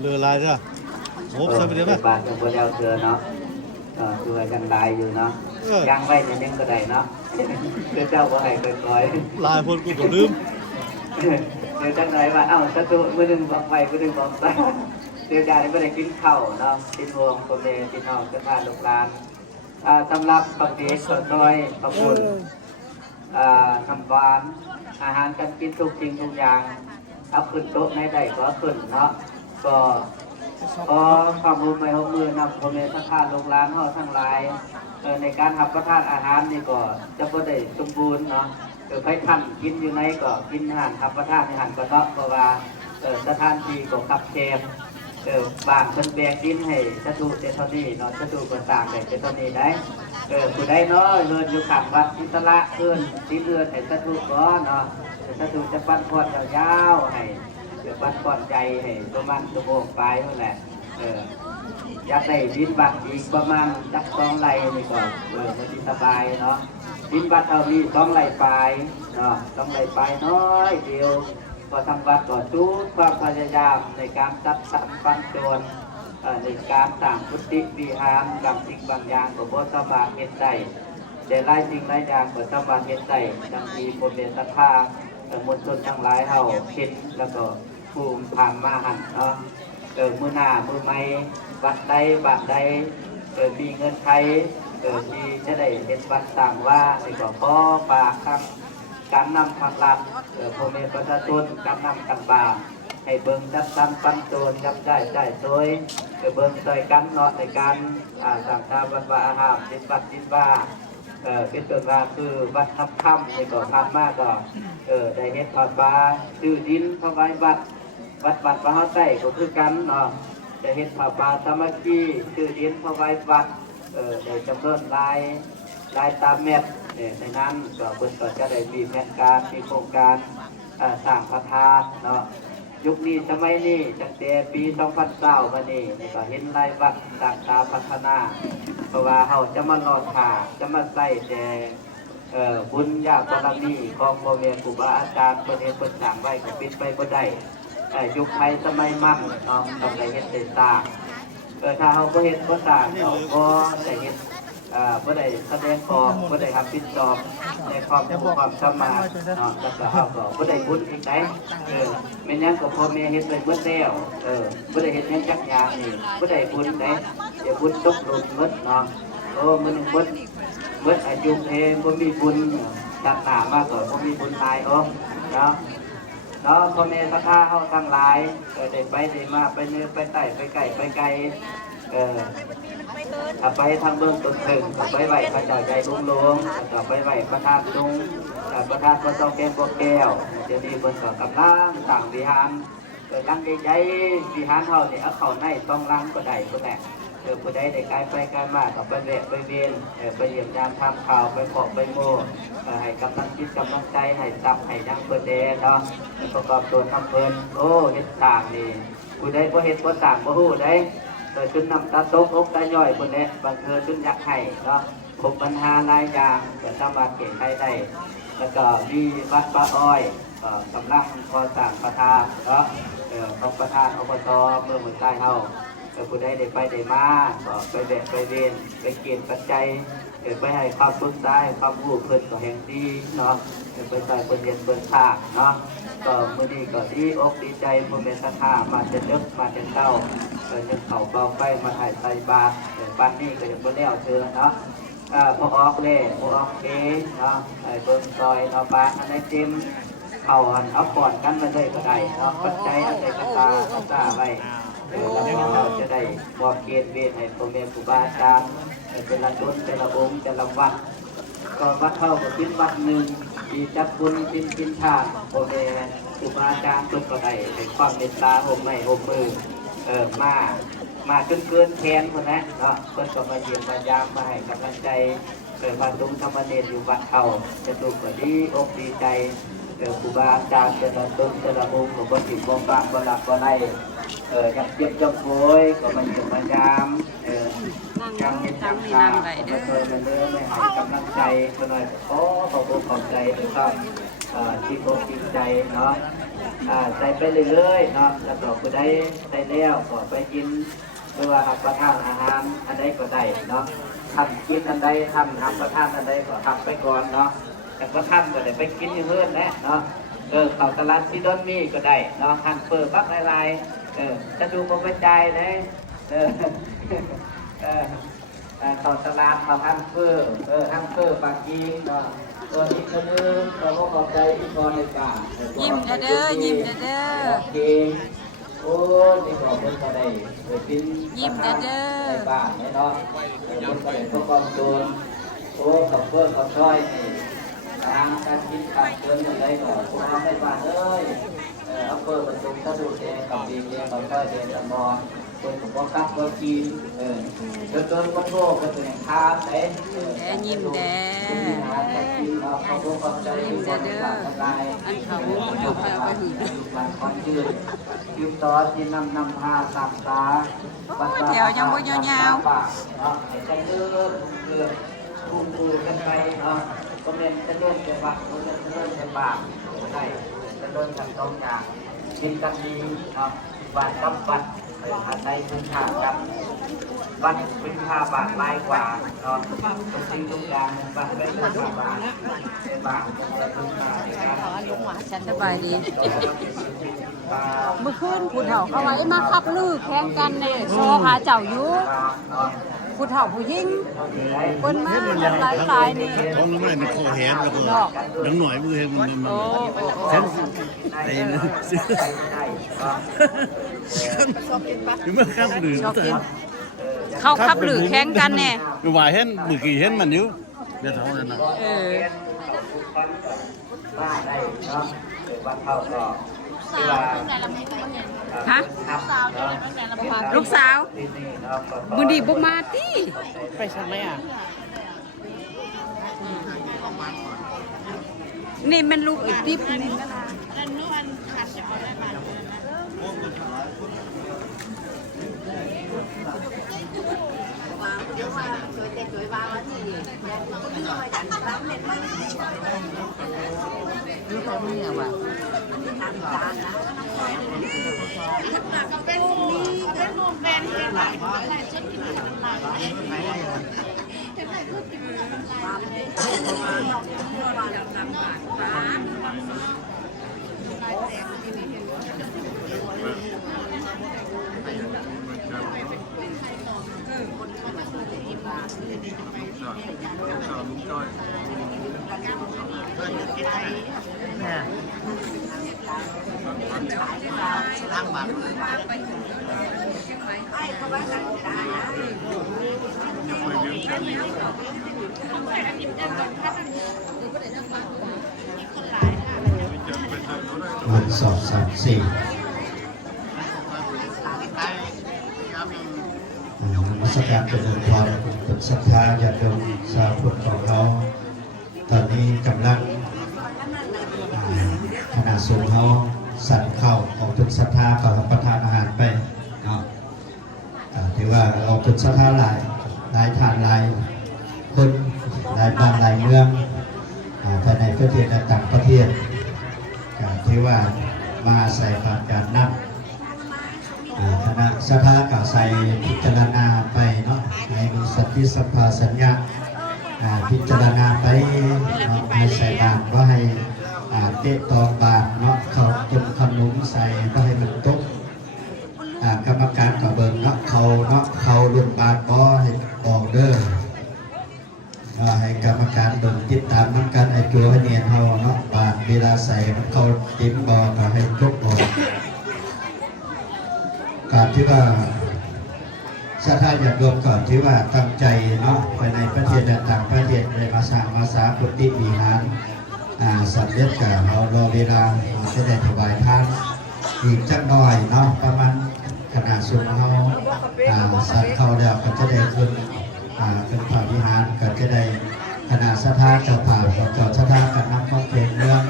เรือลายจ้ะโอ้ใช่ไหมเดี๋ยวนะบาทยังบ่แล้วเธอเนาะคือยังได้อยู่เนาะยังไว้ในยังก็ได้เนาะคือเจ้าบ่ให้ค่อยๆลายพนกูก็ลืมเดี๋ยวจังไรว่าเอ้าสักตัวมือหนึ่งบอกไปมือหนึ่งบอกไปเดี๋ยวการนี้ไม่ได้กินข้าวเนาะกินรวมคนเดียวกินนอกจะพาลูกหลานสำหรับปักเด็กตัวน้อยปักบุญน้ำหวานอาหารการกินทุกสิ่งทุกอย่างเอาขึ้นโต๊ะในใดก็ขึ้นเนาะก็ขอความรู้ไม่หัวมือนำคนเดียวท่านลูกหลานห่อทั้งหลายในการทำประทานอาหารนี่ก็จะบ่ได้สมบูรณ์เนาะไปท่านกินอยู่ในก็กินอาหารทับประทานในอาหารก็เนาะเพราะว่าสถานที่ก็ขับแคบบางคนแบกดินให้ชะดูเจตนีเนาะชะดูก็ต่างแต่เจตนีได้ผู้ใดเนาะเดินอยู่ข้างวัดอิสระเอื้อนดินเอื้อนให้ชะดูก็เนาะชะดูจะปั้นพอดยาวๆให้ปั้นพอดใจให้ประมาณชั่วโมงปลายนั่นแหละอยากได้ดินบักอีกประมาณจัก2 ไร่นี่ก็มันสบายเนาะดินบัดเอามี2 ไร่ปลายเนาะ2 ไร่ปลายน้อยเดียวก็ทำวัดก็ชูความพยายามในการจัดสรรปันโจรในการสร้างพุทธิวิหารกับสิ่งบางอย่างก็บ่สามารถเฮ็ดได้แต่หลายสิ่งหลายอย่างก็สามารถเฮ็ดได้ดังที่พ่อแม่ศรัทธามวลชนทั้งหลายเฮาคิดแล้วก็ภูมิผ่านมาหันเนาะมือหน้ามือไม้บัดใดบัดใดมีเงินไทยที่จะได้เห็นวัดต่างว่าในก็ขอฝากครับการนำทางลัดพ่อแม่ประชาชนการนำกันบา ให้เบิ่งจัดสรรปันโจรจับได้โดยเบิ่งซอยกันเนาะในการสั่งทำวัดวาอาหารจิตวัดจิตว่าเป็นต้นว่าคือวัดทับค่ำในก่อทำมากก็ได้เฮ็ดทอดปลาชื่อดินถวายวัดพระเฮาใต้ก็คือกันเนาะจะเฮ็ดทอดปลาสามัคคีชื่อดินถวายวัดได้จำนวนลายตามเม็ดในนั้นก็เพิ่นก็จะได้มีแผนการมีโครงการสร้างพระธาตุเนาะยุคนี้สมัยนี้ตั้งแต่ปี2009มานี่ก็เห็นรายวัดต่างๆพัฒนาเพราะว่าเขาจะมารอถ่าจะมาใส่แต่บุญญาบารมีของพ่อแม่ครูบาอาจารย์ประเทศเพิ่นสร้างไว้ก็ปิดไปบ่ได้ยุคไทยสมัยมั่งเนาะต้องได้เฮ็ดได้สร้างถ้าเขาบ่เฮ็ดบ่สร้างเขาบ่ได้เฮ็ดบ่ได้แสดงออกบ่ได้รับผิดชอบในความรู้ความสามารถเนาะแล้วก็เฮาก็บ่ได้บุญอีกได้แม่นหยังก็พ่อแม่เฮ็ดไว้เบิดแล้วบ่ได้เฮ็ดหยังจักอย่างนี่บ่ได้บุญได้เดี๋ยวบุญตกหล่นหมดเนาะมื้อนึงเบิดอายุบ่มีบุญตัดหน้ามาก็บ่มีบุญตายเนาะพ่อแม่ศรัทธาเฮาทั้งหลายได้ไปได้มาไปเนื้อไปใต้ไปไกลไปไกลไปทางเบื้องต้นถึงไปไหวพระเจ้าใจหลวงต่อไปไหวพระธาตุลุงพระธาตุพระเจ้าแก้วพวกแก้วเดี๋ยวนี้บนเกาะกำลังต่างวิหารลังใหญ่ๆวิหารเท่าเนี่ยเอาเข่าในต้องลังก็ได้ก็แหละผู้ใดได้กายไปกายมาต่อไปแวะไปเวียนไปเยี่ยมยามทำข่าวไปขอไปโม่ให้กำลังจิตกำลังใจให้ตับให้ยังเปิดแดดเนาะประกอบตัวทำเพลินโอ้เห็ดต่างนี่ผู้ใดบ่เห็ดบ่ต่างบ่ฮู้ได้จนนำตาโต๊ะอกตาย่อยคนนี้บางเธอจนอยากให้เนาะพบปัญหาหลายอย่างก็สามารถเก่งให้ได้แล้วก็มีวัดป่าอ้อยกำลังก่อสร้างประธานเนาะของประธานอบตเมื่อหมดใต้เฮาผู้ใดได้ไปได้มาก็ไปแบกไปเวียนไปเกณฑ์ปัจจัยไปให้ความปรึกษาความรู้เพิ่นก็แห่งดีเนาะไปใส่เพิ่นเรียนเพิ่นภาคเนาะก็มื้อนี้ก็ดีอกดีใจผู้เป็นศรัทธามาจะเลิกมาจะเต้ายังเขาเบาไปมาถ่ายใส่บาตรบ้านนี้ก็ยังบ่แล้วเจอเนาะพอออกเลยพอออกเองเนาะเบิ่งซอยเนาะบ้านอันไหนเต็มเข้าอันเอาก่อนกันมาเลยก็ได้เนาะปัจจัยอันใดก็ตาไว้แล้วเราจะได้บอกเกณฑ์เวทให้พ่อแม่ครูบาอาจารย์เป็นละต้นเป็นละองค์เป็นละวัดก็วัดเท่ากับเป็นวัดหนึ่งที่จัดบุญกินทานพ่อแม่ครูบาอาจารย์เพิ่นก็ได้ให้ความเมตตาห่มไม้ห่มมือมาจนเกินแทนคนนั้นเนาะเพิ่นก็มาเยี่ยมมายามมาให้กำลังใจมาดุงธรรมเนรอยู่วัดเขาจะดูก็ดีอกดีใจครูบาอาจารย์จะละต้นจะละองค์ก็ติดบ่ฟังบ่หลับบ่ไล่อยากเจ็บจับป่วยก็มาเยี่ยมมายามยังเห็นจังตามาเนื้อไม่ให้กำลังใจก็หน่อยขอบใจนะครับที่อกดีใจเนาะใส่ไปเรื่อยๆเนาะแล้วก็ผู้ใดใส่แล้วก็ไปกินหรือว่ารับประทานอาหารอันใดก็ได้เนาะทำกินอันใดทำรับประทานอันใดก็ทำไปก่อนเนาะแต่ก็ทำก็ได้ไปกินเพื่อนแล้วเนาะเข้าตลาดซีดอนมีก็ได้เนาะทำเปิดปักลายจะดูโปรกระจายเลยเข้าตลาดเข้าทำเปิดปากกีเนาะตัวนี้ก็เริ่มเราก็ขอบใจที่พอในการยิ้มเด้อยิ้มเด้อโอ้ที่บอกเพิ่นก็ได้กินยิ้มเด้อในบ้านเนาะเพิ่นก็ได้พวกความโจรโอ้กับเพิ่นกับช้อยทางการกินข้าวเพิ่นอะไรก็พวกเราในบ้านเอ้ยเอาเพิ่นประชุมสะดุดแดงกับดีแดงกับช้อยแดงกับมอเพิ่นก็บ่คักบ่กินจนบ่โตก็เป็นทานเด้ยิ้มเด้อยิ้มเด้ออันเขาอยู่ไปเอาไปหือความยืดยืมต่อที่นำพาสับสาเดี๋ยวยังบ่ยาวๆจะเลื่อนคู่กันไปก็เน้นจะเลื่อนจะบักก็เน้นจะเลื่อนจะบากได้จะเลื่อนกันตรงกลางกินกันดีวัดกับวัดอันใดคุณค่ากับวัดคุณค่าบาทลายกว่าทุกสิ่งทุกอย่างวัดเป็นคุณค่าบาทคุณค่าในการสบายดีเมื่อคืนผู้เฒ่าเขาไว้มาขับลือแข่งกันเนี่ยโชว์หาเจ้าอยู่ผู้เฒ่าผู้หญิงคนมาหลายนี่ท้องน้ำมันมันคอแหนแล้วก็ดังหน่อยมือมันแข็งไอ้ คือเมื่อข้ามหรือ ชอบกินเขาขับหรือแข่งกันแน่ คือว่าเห็นมือกี่เห็นมันนิ้วเดี๋ยวเท่านั้นนะ เออ มาได้เนาะหรือว่าเข้าก็ที่ว่า ฮะลูกสาว ที่นี่เนาะก็ มือดีบ่มาติ ไปใช่ไหมอ่ะ นี่มันลูกไอ้ติ๊บนี่นะ 1 2 3 4มาสการเจริญพรเป็นศรัทธาญาติโยมชาวพุทธของเราตอนนี้กำลังคณะสงฆ์เขาสั่นเข้าของทุกศรัทธาเขารับประทานอาหารไปเนาะถือว่าเอาทุกศรัทธาหลายทานหลายคนหลายบ้านหลายเมืองภายในประเทศและต่างประเทศถือว่ามาใส่ผ่านการนับคณะสภากับใส่พิจารณาไปเนาะให้มีสติสัมปชัญญะพิจารณาไปเนาะให้ใส่บาตรว่าให้เตะตองบาตรเนาะเขาจนขนมใส่ก็ให้มันตกกรรมการกับเบิ่งเนาะเขาลุนบาตรบ่ให้ออกเด้อให้กรรมการเบิ่งติดตามน้ำกันไอ้จัวให้เนียนเฮาเนาะบาตรเวลาใส่มันเขาจิ้มบ่ก็ให้ยกออกการที่ว่าศรัทธาญาติโยมก่อนที่ว่าตั้งใจเนาะภายในประเทศและต่างประเทศได้มาสร้างมาสาพุทธิวิหารสำเร็จกับเรารอเวลาจะได้ถวายทานอีกจักหน่อยเนาะประมาณขนาดสูงเขาสัตว์เขาแล้วก็จะได้ขึ้นพระวิหารก็จะได้ขนาดศรัทธาเจ้าป่าเราจอดศรัทธากันนับข้อเขียนเรื่อง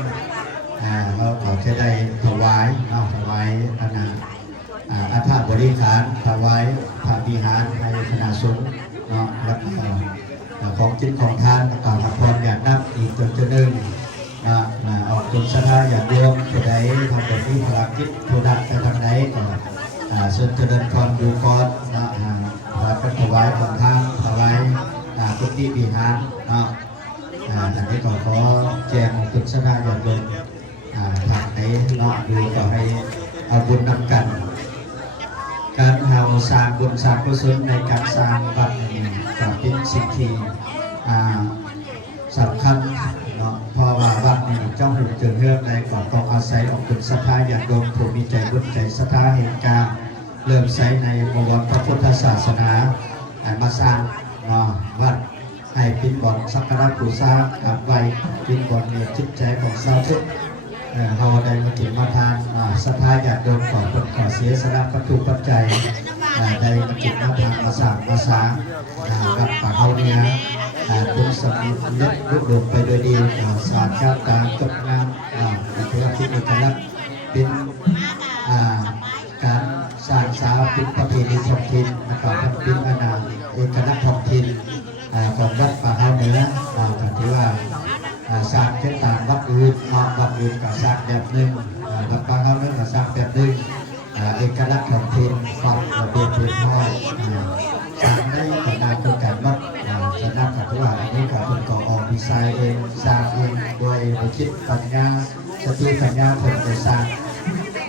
เราก็จะได้ถวายเนาะถวายขนาดอัฐบริขารถวายพระวิหารในคณะสงฆ์เนาะแล้วก็ของจิตของทานต่างๆพร้อมอย่างนับอีกจนจะหนึ่งออกจุดศรัทธาอย่างโยมผู้ใดทำแบบนี้ภารกิจผู้ดักไปทางไหนก็ส่วนเจริญพรอยู่ก่อนนะพระถวายของทานถวายพุทธิวิหารเนาะอันนี้ก็ขอแจ้งจุดศรัทธาอย่างโยมทางไหนเนาะดูก็ให้เอาบุญนำกันการเราสร้างบุญสร้างกุศลในการสร้างวัดนี้ก็เป็นสิ่งที่สำคัญเนาะเพราะว่าวัดนี้เจ้าหุ่นเจิดเรื่องใดก็ต้องอาศัยออกบุญศรัทธาญาติโยมผู้มีใจบุญใจศรัทธาเหตุการณ์เริ่มใช้ในบวรพระพุทธศาสนามาสร้างเนาะวัดให้เป็นบ่อนสักการะบูชากราบไหว้เป็นบ่อนเมียจิตใจของชาวพุทธเราได้มาถึงมาทานศรัทธาญาติโยมขอผลขอเสียสละวัตถุปัจจัยได้มาถึงมาทานมาสร้างมาสร้างวัดป่าเขาเนี่ยคุณสมิทเล็ดลุกลงไปโดยดีศาสตร์เจ้าการจบงานเพื่อที่มีการเป็นการสร้างสาวเป็นประเพณีท้องถิ่นนะครับเป็นเอกลักษณ์ท้องถิ่นของวัดป่าเขาเหนือถือว่าสร้างเช่นต่างวัดอื่นวัดอื่นก็สร้างแบบหนึ่งวัดป่าเขาเหนือก็สร้างแบบหนึ่งเอกลักษณ์ท้องถิ่นความระเบียบเรียบร้อยสร้างได้ขนาดโครงการวัดสำนักถือว่าอันนี้ก็เป็นก่อออกดีไซน์เองสร้างเองโดยคิดปัญญาสติปัญญาผลไปสร้าง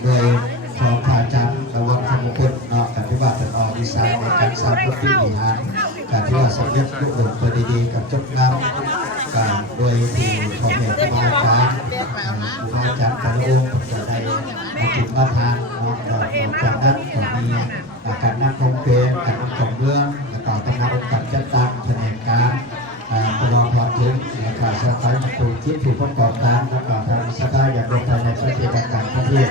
โดยของพระอาจารย์ระวังธรรมคุณเนาะการที่ว่าเป็นออกดีไซน์ในการสร้างพุทธิวิหารการที่ว่าสำเร็จลุกลงไปดีๆกับจบงามการโดยที่พ่อแม่ครูบาอาจารย์แต่ละองค์จะได้ จิตมาทานจากนั้นก็มีการนั่งคงเพลงการนั่งของเรื่องแล้วก็ต้องนับการจัดตั้งแผนการตลอดพอถึงแล้วก็สถานภูมิที่ผู้ประกอบการแล้วก็ทางสถานอย่างโดยภายในประเทศต่างประเทศ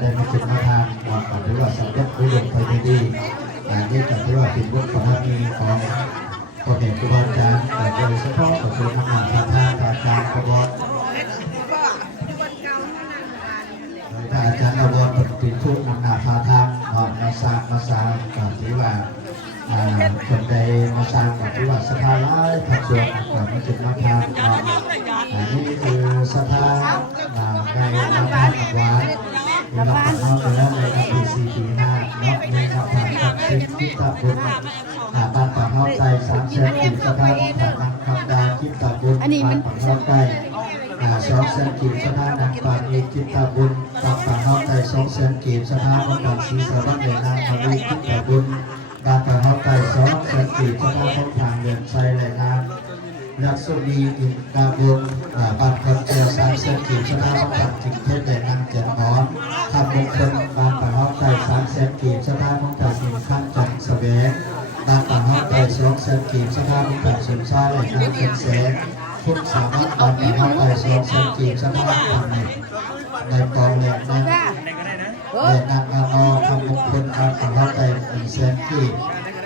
ได้มาจิตมาทานก็ถือว่าสำเร็จรุ่งเรืองไปดีนี่ก็ถือว่าเป็นบุญของพระมีของพระเดชครูบาอาจารย์โดยเฉพาะก็คือน้ำหนักพระธาตุอาจารย์กบฏโดยอาจารย์กบฏเป็นผู้นำหน้าพาทางมาสร้างก็ถือว่าคนใดมาสร้างก็ถือว่าสถาร้ายทักส่วนก็มาจุดมาทานนี่คือสถาในมาทานหวานมีรับผ่านเข้าไปแล้วในปี4 ปี 5เนาะมีรับผ่านกับสิ่งที่ตะบุญบ้านป่าเฮาใจ300,000 กีบสถานของฐานนักคำดาจิตตะบุญบ้านป่าเฮาใจ200,000 กีบสถานนักปราณีจิตตะบุญบ้านป่าเฮาใจ200,000 กีบสถานของฐานศรีสะบัดเดนนางมาลีจิตตะบุญบ้านป่าเฮาใจ200,000 กีบสถานของฐานเดือนชัยและนางลักษณีอินตาบุญบ้านคนเจ้า300,000 กีบสถานของฐานจิตเทพและนางเจริญพรทำมงคลบ้านป่าเฮาใจ300,000 กีบสถานของฐานสินค้าจันทร์แสวงบ้านป่าเฮาใจ200,000 กีบสถานของฐานสมชายและนางเป็นแสนทุกสามารถบ้านป่าเฮาใจ200,000 กีบสถานของฐานในกองแหลกนั้นและนางอาโนทำมงคลบ้านป่าเฮาใจ100,000 กีบ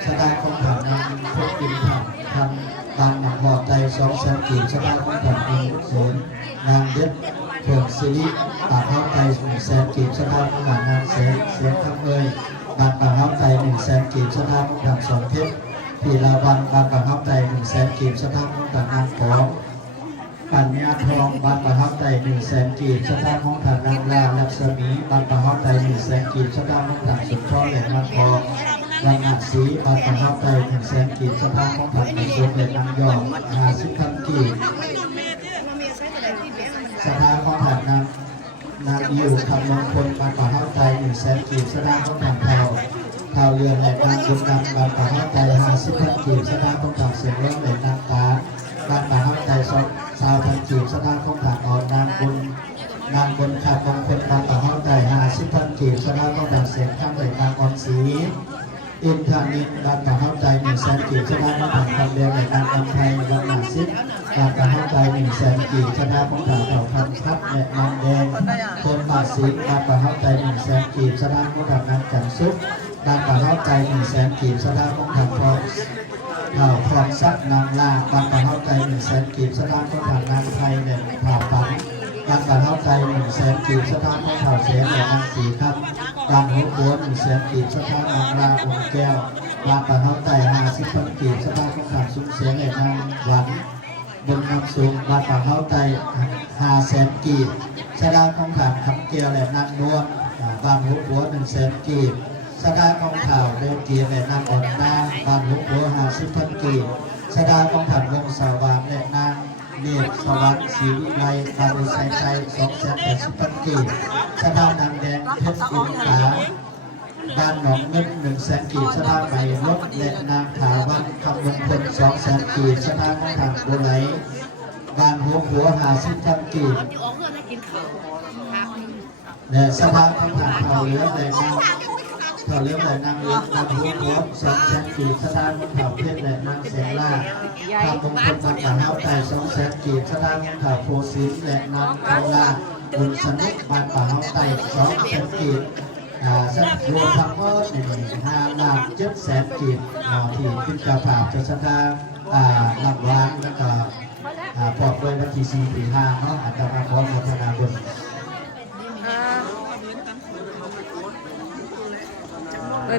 สถานของฐานนางพกกินผักทำบ้านหนักบ่อใจ200,000 กีบสถานของฐานอินศูนย์นางเด็ดเพิ่มสิริป่าเฮาใจ100,000 กีบสถานของฐานนางเสียงคำเอ่ยบ้านป่าเฮาใจ100,000 กีบสถานของฐานสองเพชรพีลาวันบ้านป่าเฮาใจ100,000 กีบสถานของฐานนางของปัญญาทองบ้านป่าเฮาใจ100,000 กีบสถานของฐานนางลาลักษมีบ้านป่าเฮาใจ100,000 กีบสถานของฐานสุนทรและมันทองรังหักสีบ้านป่าเฮาใจ100,000 กีบสถานของฐานในสวนและนางยอง50,000 กีบสถานของฐานนางอยู่คำมงคลบ้านป่าเฮาใจ100,000 กีบสถานของฐานเท่าเรือนและนางบุญนำบ้านป่าเฮาใจ50,000 กีบสถานของฐานเสียงร้องและนางตาบ้านป่าเฮาใจ20,000 กีบสถานของฐานอ่อนนางบุญขาดมงคลบ้านป่าเฮาใจ50,000 กีบสถานของฐานเสียงข้างและนางอ่อนศรีอินทานินบ้านป่าเฮาใจ100,000 กีบสถานของฐานคำเดียวและนางอัมไพวังนาซิบ้านป่าเฮาใจ100,000 กีบสถานของฐานเผ่าพันธุ์ทับและนางแดงคนบาสิงบ้านป่าเฮาใจ100,000 กีบสถานของฐานนางจันซุกบ้านป่าเฮาใจ100,000 กีบสถานของฐานทองเผ่าทองซักนางลาบ้านป่าเฮาใจ100,000 กีบสถานของฐานนางไทยและเผ่าปังบ้านป่าเฮาใจ100,000 กีบสถานของเผ่าเสียและนางสีครับบ้านหัวบัว100,000 กีบสถานนางลาองค์แก้วบ้านป่าเฮาใจ50,000 กีบสถานของฐานซุ้มเสียและนางหวันบนน้ำสูงบ้านป่าเฮาใจ500,000 กีบสถานของฐานคำเกียวและนางนวลบ้านหัวบัว100,000 กีบสถานของข่าวเดินเกียร์และนางอ่อนนาบ้านหัวบัว50,000 กีบสถานของฐานวงสว่างและนางเนตรสว่างศรีวิไลบ้านอุทัยใจ280,000 กีบสถานนางแดงเพชรอินตาบ้านหนองเงิน100,000 กีบสถานใบรถและนางขาวันคำมงคล200,000 กีบสถานของฐานบัวไหลบ้านหัวบัว50,000 กีบและสถานของฐานเผ่าเหลือและนางเผ่าเหลือและนางเลี้ยงนางหัวบัว200,000 กีบสถานของเผ่าเพชรและนางเสงล่าคำมงคลบ้านป่าเฮาใจ200,000 กีบสถานของเผ่าโพสินและนางเผ่าลาบุญสนุกบ้านป่าเฮาใจ200,000 กีบสักรวมทั้งหมด5,700,000 กีบที่ขึ้นกระถางจะสถานหลักล้านแล้วก็ปลอบด้วยวันที่4 ปี 5เนาะอาจจะมาขอโมทนาบุญ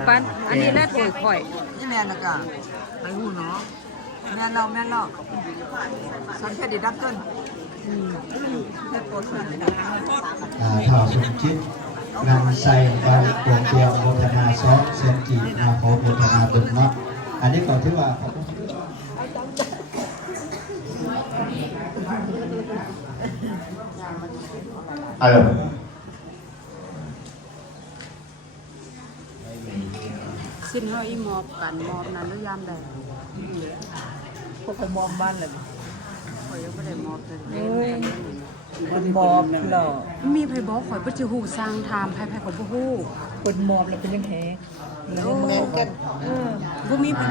ปันอันนี้แรกเลยข่อย นี่แม่นะกะไปหูเนาะแม่เราสันแค่ดีดักเกิลแค่โปรดสันเลยนะ ข่าวสมคิดนำใส่ใบโป่งเดียวโมทนา200,000 กีบขอโมทนาบุญเนาะอันนี้ก่อนที่ว่าสิ้นเฮาอีมอบกันมอบนั้นหรือยามใด พวกเขามองบ้านเลย ข่อยยังบ่ได้มอบเลย คนมอบเหรอ มีไผบอกข่อยบ่สิฮู้สร้างถามไผข่อยบ่ฮู้ คนมอบแล้วเป็นยังแฮง โอ้บ่มีไผ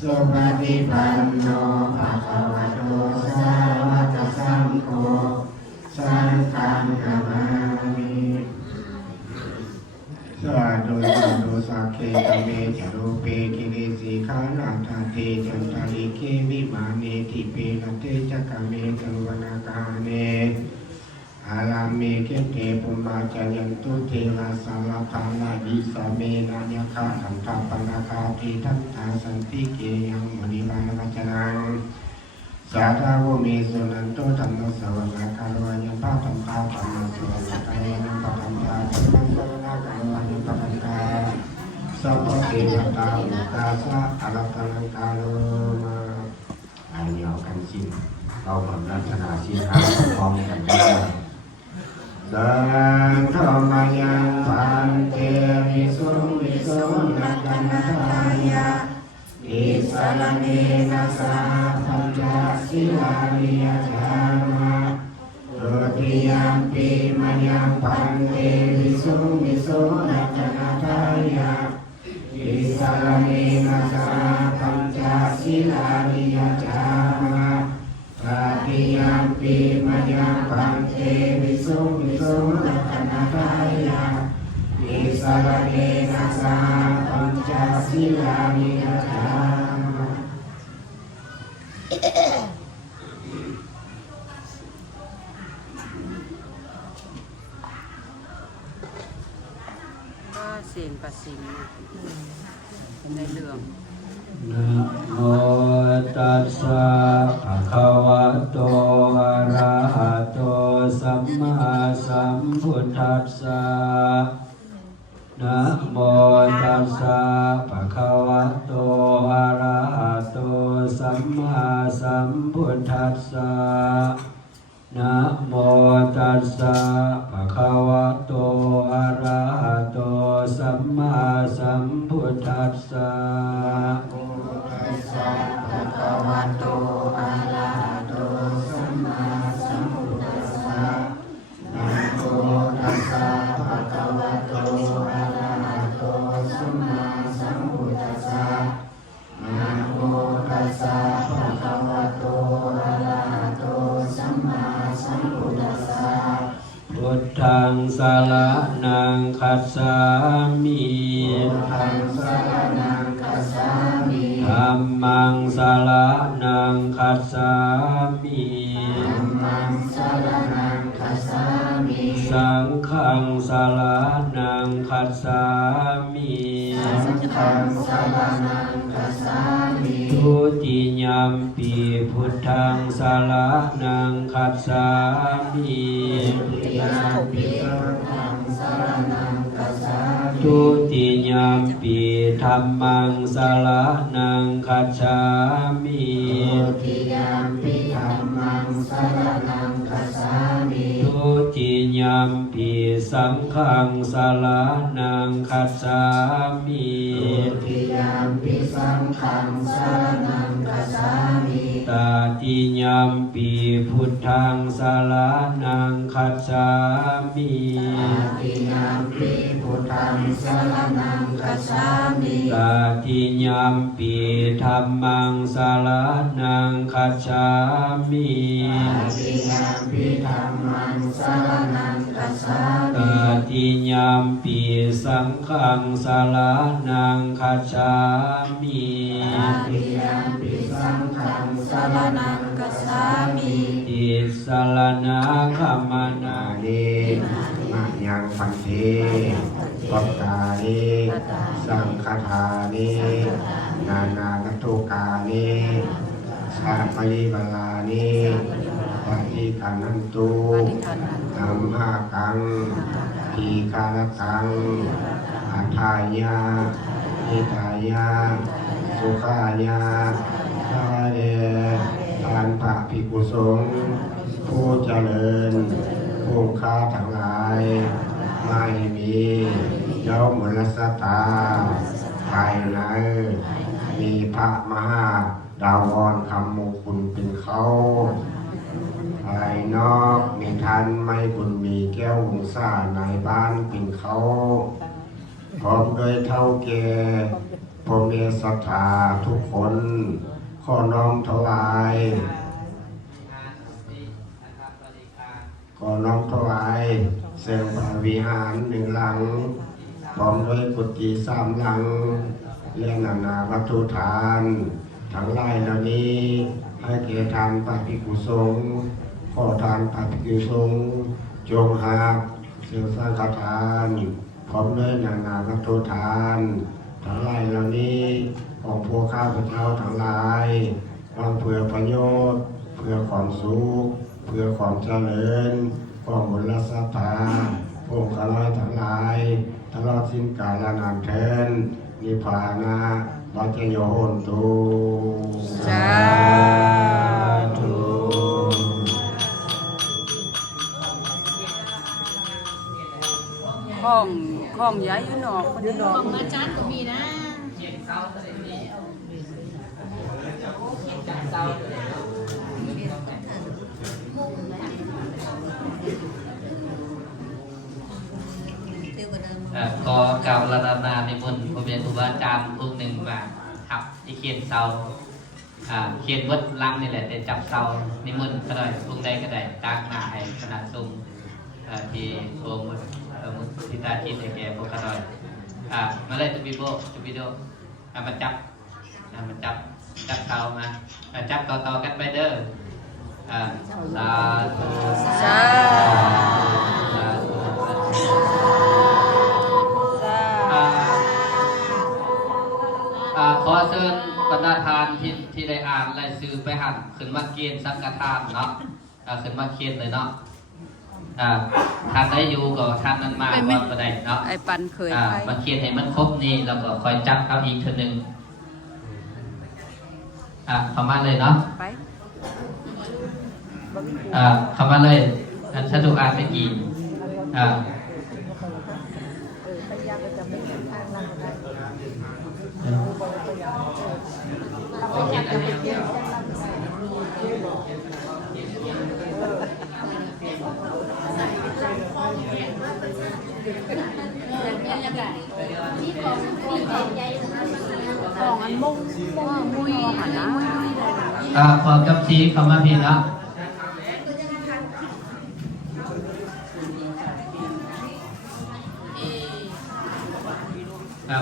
สุปฏิปันโนภะคะวะโตสาวกสังโฆสังฆังนะมามิสาธุสาธุสักเขตเมจารุเปกิริสิขานาทาเตจันตาริเควิมาเนทิเปนะเตจักเมตุวนาคาเนอาลามิเกเตปุมาจายันตุเทระสารภานาอิสเมนะยะคาขันธปนาคาทิทัตตาสันติเกยังมณิวานวัจนังสาธาวเมสุนันโตธรรมสวนาคารวายังพาธรรมภาธรรมสวนาคารยังพาธรรมภาธรรมสวนาคารวายังพาธรรมภาสัพพะเทวตาอุตาสะอารัตนังคาโลมาอันยาวกันสิ้นเราเหมือนลักษณะสิ้นหาพร้อมกันได้สังฆมายังพันเตวิสุวิสุนักนัทายะอิสรเนนะสาพัญจสิลานิยธรรมะตุติยมปีมยังพันเตวิสุวิสุนักนัทายะอิสรเนนะสาพัญจสิลานิยธรรมะตติยมปีมยังพันเตวิสุวิสุนักนัทายะอิสรเนนะสาพัญจสิลานิยธรรมะก็เสียงประสิงในเรื่อง นะโมตัสสะภะคะวะโตอะระหะโตสัมมาสัมพุทธัสสะนะโมตัสสะภะคะวะโตอะระหะโตสัมมาสัมพุทธัสสะนะโมตัสสะภะคะวะโตอะระหะโตสัมมาสัมพุทธัสสะพุทธังสารนังคัสสามิธัมมังสารนังคัสสามิสังฆังสารนังคัสสามิทุติยัมปิพุทธังสารนังคัสสามิทุติยัมปิธัมมังสารนังคัจฉามิทุติยัมปิสังฆังสารนังคัจฉามิตติยัมปิพุทธังสารนังคัจฉามิตติยัมปิธัมมังสารนังคัจฉามิตติยัมปิสังฆังสารนังคัจฉามิติสรณะคัมมนาเดมัจยังปันเทปัตตาเดสังฆทาเด นานาคตุกานิสาปริบาลานิปฏิกันันตุธัมมากังทีกาลกังอัฏฐายานิตายาสุขายาสาเดทานพระภิกขุสงฆ์ผู้เจริญผู้ค้าทั้งหลายไม่มีเจ้ามลสตาภายในมีพระมหาดาวรคำมงคลเป็นเขาภายนอกมีท่านไม่บุญมีแก้ววงศาในบ้านเป็นเขาพร้อมด้วยเท่าแก่พ่อแม่ศรัทธาทุกคนขอน้อมถวายเสริมพระวิหารหนึ่งหลังพร้อมด้วยกุฏิ3 หลังและนานาวัตถุทานทั้งหลายเหล่านี้ให้แก่ทานพระภิกขุสงฆ์ขอทานพระภิกขุสงฆ์จงหาเสียงสังฆทานพร้อมด้วยนานาวัตถุทานทั้งหลายเหล่านี้ของพวกข้าพเจ้าทั้งหลายต้องเพื่อประโยชน์เพื่อความสุขเพื่อความเจริญความบุญและศรัทธาพวกข้าน้อยทั้งหลายตลอดสิ้นกาลนานเทินนิพพานะวัจโยโหนตุ สาธุ ของใหญ่อยู่เนาะคนเนาะของอาจารย์ก็มีนะก็กล่าวรัตนาในมนต์พระเบียร์ครูบาอาจารย์องค์หนึ่งมาขับที่เขียนเสาเขียนวัดลังนี่แหละแต่จับเสาในมนต์ก็ได้องค์ใดก็ได้ตากหน้าให้ขนาดทรงที่องค์มุทิตาจิตแก่พวกก็ได้มาเลยจุบิโดมาจับเสามาจับต่อกันไปเด้อสาธุ สาธุ ขอเชิญบรรดาทานที่ได้อ่านรายชื่อไปหันขึ้นมาเกณฑ์สังฆทานเนาะขึ้นมาเกณฑ์เลยเนาะท่านได้อยู่ก็ท่านนั้นมาก่อนก็ได้เนาะ ไอ้ปันเคยไป มาเกณฑ์ให้มันครบนี่แล้วก็คอยจับเอาอีกทีหนึ่งเข้ามาเลยเนาะ ไป เข้ามาเลยถ้าถูกอ่านไม่กี่โอเคอันนี้ของอันมุ้งมุ้ยหันนะ ขอกับชี้เข้ามาพี่เนาะ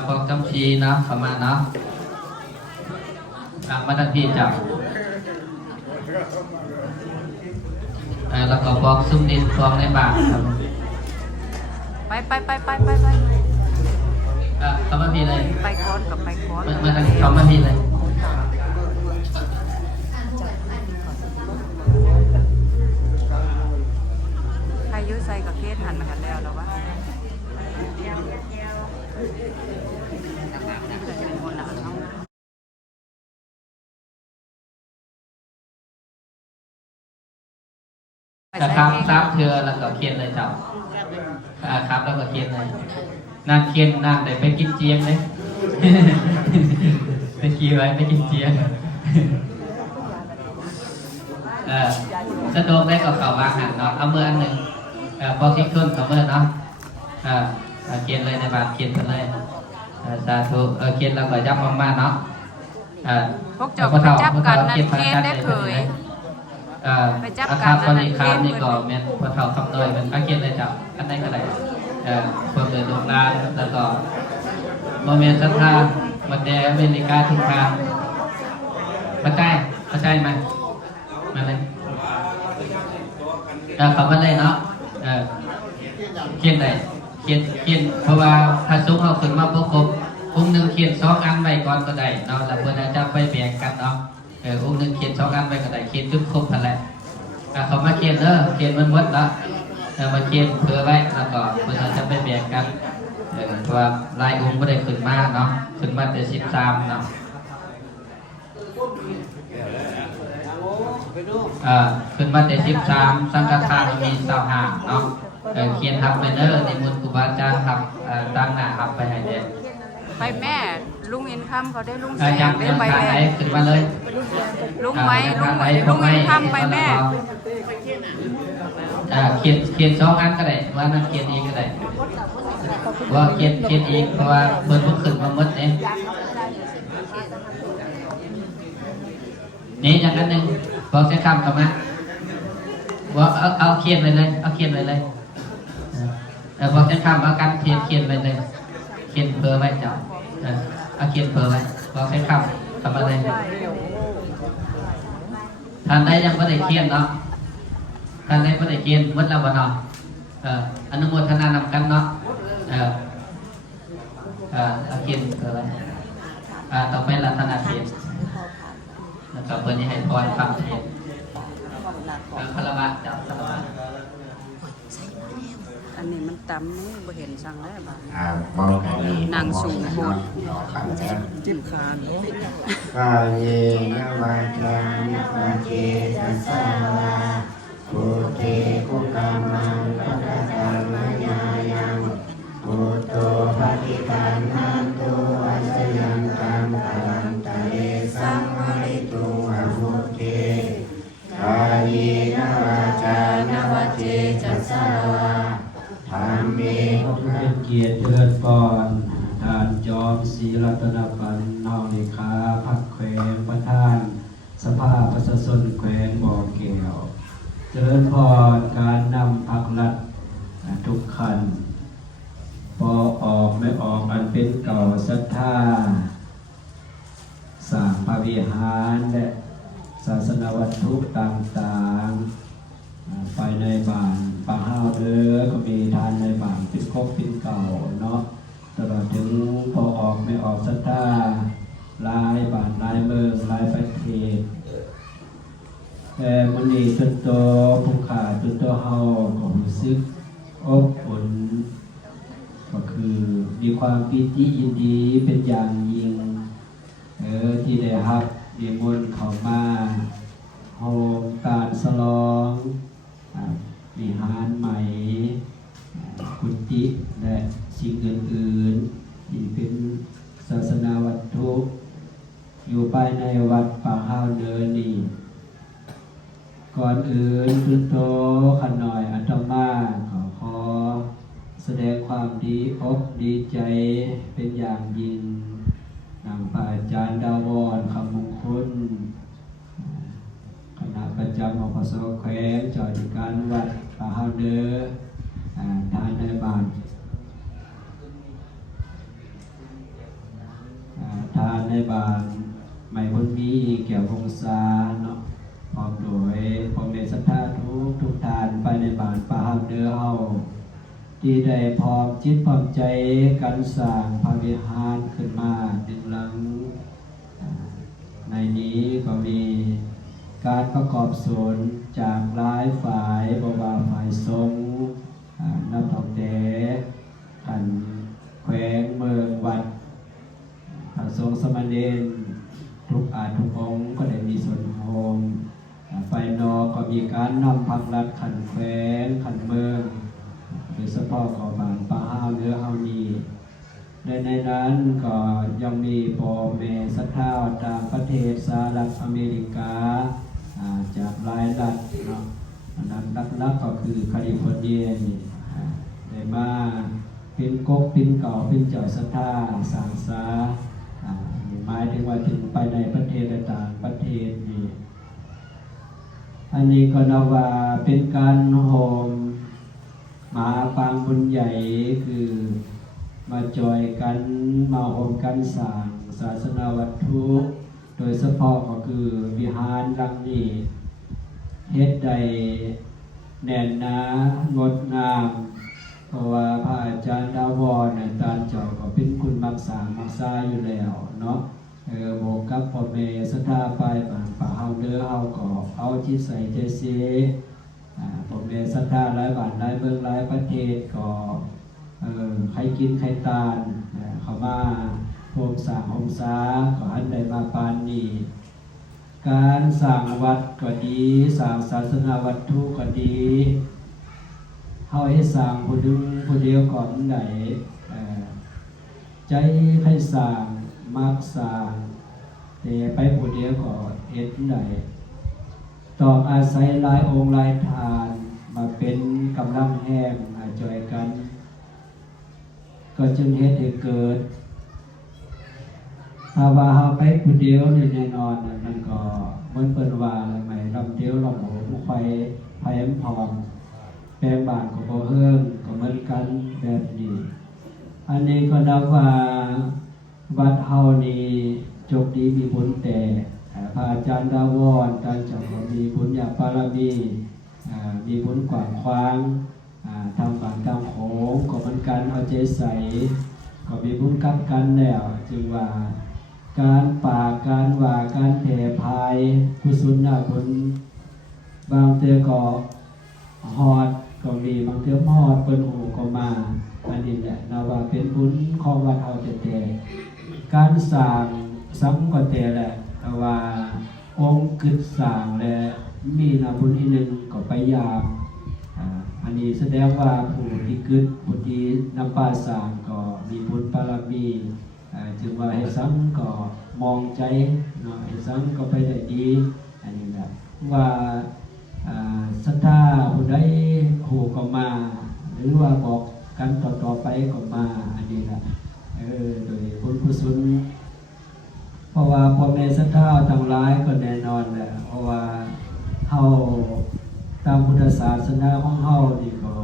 ขอกับชี้นะเข้ามาเนาะมาทันพี่จับแล้วก็บอกซุ้มดินฟองในบาทครับไปเข้ามาพี่เลย ไปก้อนกับไปก้อน มาทางเข้ามาพี่เลยใครยุ่ยใส่กับเคสหันกันแล้วหรอวะครับ3 เทือแล้วก็เคียนเลยเจ้าครับแล้วก็เคียนเลยนั่นเคียนนั่นได้ไปกินเจียงเลยไปกี่ไว้ไปกินเจียงสะดวกได้ก็เข้ามาหันเนาะเอาเมื่ออันหนึ่งพอทิ้งขึ้นเอาเมื่อเนาะเคียนเลยในบาทเคียนไปเลยสาธุเคียนแล้วก็ยับมากๆเนาะพวกเจ้าไปจับกันนั่นเคสได้เคยไปจับกันคนนี้ค้านี่ก็แม่นพอเท่าคำน้อยมันเขียนเลยจับอันไหนก็ได้เพิ่มเลยลูกหลานแล้วก็โมเมนต์ศรัทธาบัดแดอเมริกาทุกทางเข้าใจไหมมาเลยเขามาเลยเนาะเขียนได้เขียนเพราะว่าถ้าซุกเอาขึ้นมาพวกครบ องค์หนึ่งเขียน2 อันไว้ก่อนก็ได้เนาะแล้วเพื่อนจะไปแบ่งกันเนาะองค์หนึ่งเขียน2 อันไว้ก็ได้เขียนจนครบทันแหละเขามาเขียนเขียนมันหมดแล้วมาเขียนเพื่อไว้แล้วก็เพื่อนจะไปแบ่งกันเพราะว่าลายองค์ก็ได้ขึ้นมาเนาะขึ้นมาแต่13เนาะขึ้นมาแต่13สังฆทานมี25เนาะเขียนทับไปนิมนต์ครูบาอาจารย์ทับตั้งหน้าทับไปให้เด็กไปแม่ลุงอินคำเขาได้ลุงแสง ยัง ได้ไป ขา เล ไหน ย ขึ้นมาเลย ลุงไหมลุงอินคำไปแม่ เขียน2 อันก็ได้ว่านั่นเขียนอีกก็ได้ว่าเขียนอีกเพราะว่าเพิ่นขึ้นมาหมดนี่อย่างนั้นหนึ่งบอกใช้คำกับมาว่าเอาเขียนไปเลยเอาเขียนไปเลยบอกใช้คำเอาการเขียนไปเลยเขียนเพื่อไว้เจ้าเอาเขียนเพื่อไว้บอกใช้คำทำอะไรท่านใดยังไม่ได้เขียนเนาะท่านใดไม่ได้เขียนวัดละบ่เนาะอนุโมทนานำกันเนาะเอาเขียนเพื่อไว้ต่อไปรัตนาเขียนแล้วก็เพื่อนให้พรฟังเทศคารวะจับคารวะ อันนี้มันต่ำนี่บ่เห็นสั่งแล้วบ้าง มองกันนี่ นางสูงโพด ขันกัน จิ้มคาน กายเยนวาจานิวาเจตัสสาวาปุเตกุกามังปะกะตังมะญายังปุตโตปฏิปันนันตุอัสยังกังพลังตะเลสังวริตุอมุเตกายเยนวาจานวาเจตัสสาวาธรรมเมเป็นเกียรติเทิดก่อนทานจอมศรีรัตนปันนอกเลขาพักแขวงประธานสภาประชาชนแขวงบ่อแก้วเจริญพรการนำพักรัฐทุกขันพอออกไม่ออกอันเป็นเก่าศรัทธาสร้างพระวิหารและศาสนวัตถุต่างๆภายในบ้านป่าห้าวเด้อก็มีทานในบ้านเป็นครบเป็นเก่าเนาะตลอดถึงพอออกไม่ออกศรัทธาหลายบ้านหลายเมืองหลายประเทศแต่มื้อนี้จนโตผู้ขาจนโตเฮาก็รู้สึกอบอุ่นก็คือมีความปิติยินดีเป็นอย่างยิ่งที่ได้รับนิมนต์เข้ามาโฮมการฉลองวิหารใหม่กุฏิและสิ่งอื่นๆที่เป็นศาสนาวัตถุอยู่ภายในวัดป่าห้าวเนินนี่ก่อนอื่นจุดโตขน่อยอาตมาขอแสดงความดีอกดีใจเป็นอย่างยิ่งนำพระอาจารย์ดาวรคำมงคลคณะประจำอปสแขวงเจ้าราชการวัดป่าห้าวเนินทานในบ้านทานในบ้านใหม่พ้นมีเกี่ยวพงษาเนาะพร้อมโดยพ่อแม่ศรัทธาทุกทานไปในบ้านป่าห้าวเนินเฮาที่ได้พร้อมจิตพร้อมใจกันสร้างพระวิหารขึ้นมาหนึ่งหลังในนี้ก็มีการประกอบสวนจากหลายฝ่ายบ่ว่าฝ่ายสงฆ์นักท่องเที่ยวขันแขวงเมืองวัดพระสงฆ์สมณเณรทุกทุกองค์ก็ได้มีส่วนโฮมฝ่ายนอกก็มีการนำพักรัฐขันแขวงขันเมืองโดยเฉพาะของบ้านป่าห้าวเนื้อห้าวนี้ในนั้นก็ยังมีพ่อแม่ศรัทธาต่างประเทศสหรัฐอเมริกาจากหลายรัฐเนาะอันนั้นนักก็คือแคลิฟอร์เนียนี่ได้มาเป็นก๊กเป็นเก่าเป็นเจ้าศรัทธาสร้างสาหมายถึงว่าถึงไปในประเทศต่างประเทศนี่อันนี้ก็นับว่าเป็นการโฮมมาปางบุญใหญ่คือมาจอยกันมาโฮมกันสร้างศาสนาวัตถุโดยเฉพาะก็คือวิหารหลังนี้เฮ็ดใดแน่นหนางดงาม ราะว่าพระอาจารย์ดาวรเนี่ยตาเจ้าก็เป็นคุณมักษามักษาอยู่แล้วเนาะโบกับพ่อแม่ศรัทธาไปป่าเฮาเด้อเฮาก็เอาจิตใส่ใจเสียพ่อแม่ศรัทธาหลายบ้านหลายเมืองหลายประเทศก็ใครกินใครตานเข้ามาโฮมสร้างโฮมสาก็อันใดมาปานนี้การสร้างวัดก็ดีสร้างศาสนาวัตถุก็ดีเฮาให้สร้างผู้ดึงผู้เดียวก่อนใดใจให้สร้างมักสร้างแต่ไปผู้เดียวก็เฮ็ดใดต้องอาศัยหลายองค์หลายทานมาเป็นกำลังแห้งจอยกันก็จึงเฮ็ดให้เกิดถ้าว่าเฮาไปผู้เดียวนี่แน่นอนมันก็เหมือนเปิ้นว่าอะไรใหม่ลำเดียวลำโหผู้ไฟไฟพร้อมแปลงบ้านก็บ่เฮิงก็เหมือนกันแบบนี้อันนี้ก็นับว่าวัดเฮานี่โชคดีมีบุญแต่พระอาจารย์ดาวรท่านเจ้าก็มีบุญญาบารมีมีบุญกว้างขวางทางฝั่งทางโขงก็เหมือนกันเอาใจใส่ก็มีบุญกับกันแล้วจึงว่าการปากการว่าการแผ่พายกุศลผลบางเทื่อก็ฮอดก็มีบางเทื่อฮอดเปิ้นหูก็มาอันนี้แหละนะว่าเป็นบุญของวัดเฮาแต่การสร้างซ้ำก็แต่แหละว่าองค์กึศสร้างและมีนาบุญอีกนึงก็ไปยามอันนี้แสดงว่าผู้ที่กึศผู้ที่นำป่าสร้างก็มีบุญบารมีจึงว่าให้ซ้ำก็มองใจเนาะให้ซ้ำก็ไปได้ดีอันนี้แบบว่าศรัทธาผู้ใดหูก็มาหรือว่าบอกกันต่อไปก็มาอันนี้แหละโดยบุญกุศลเพราะว่าพ่อแม่ศรัทธาทั้งหลายก็แน่นอนแหละเพราะว่าเฮาตามพุทธศาสนาของเฮานี่ก็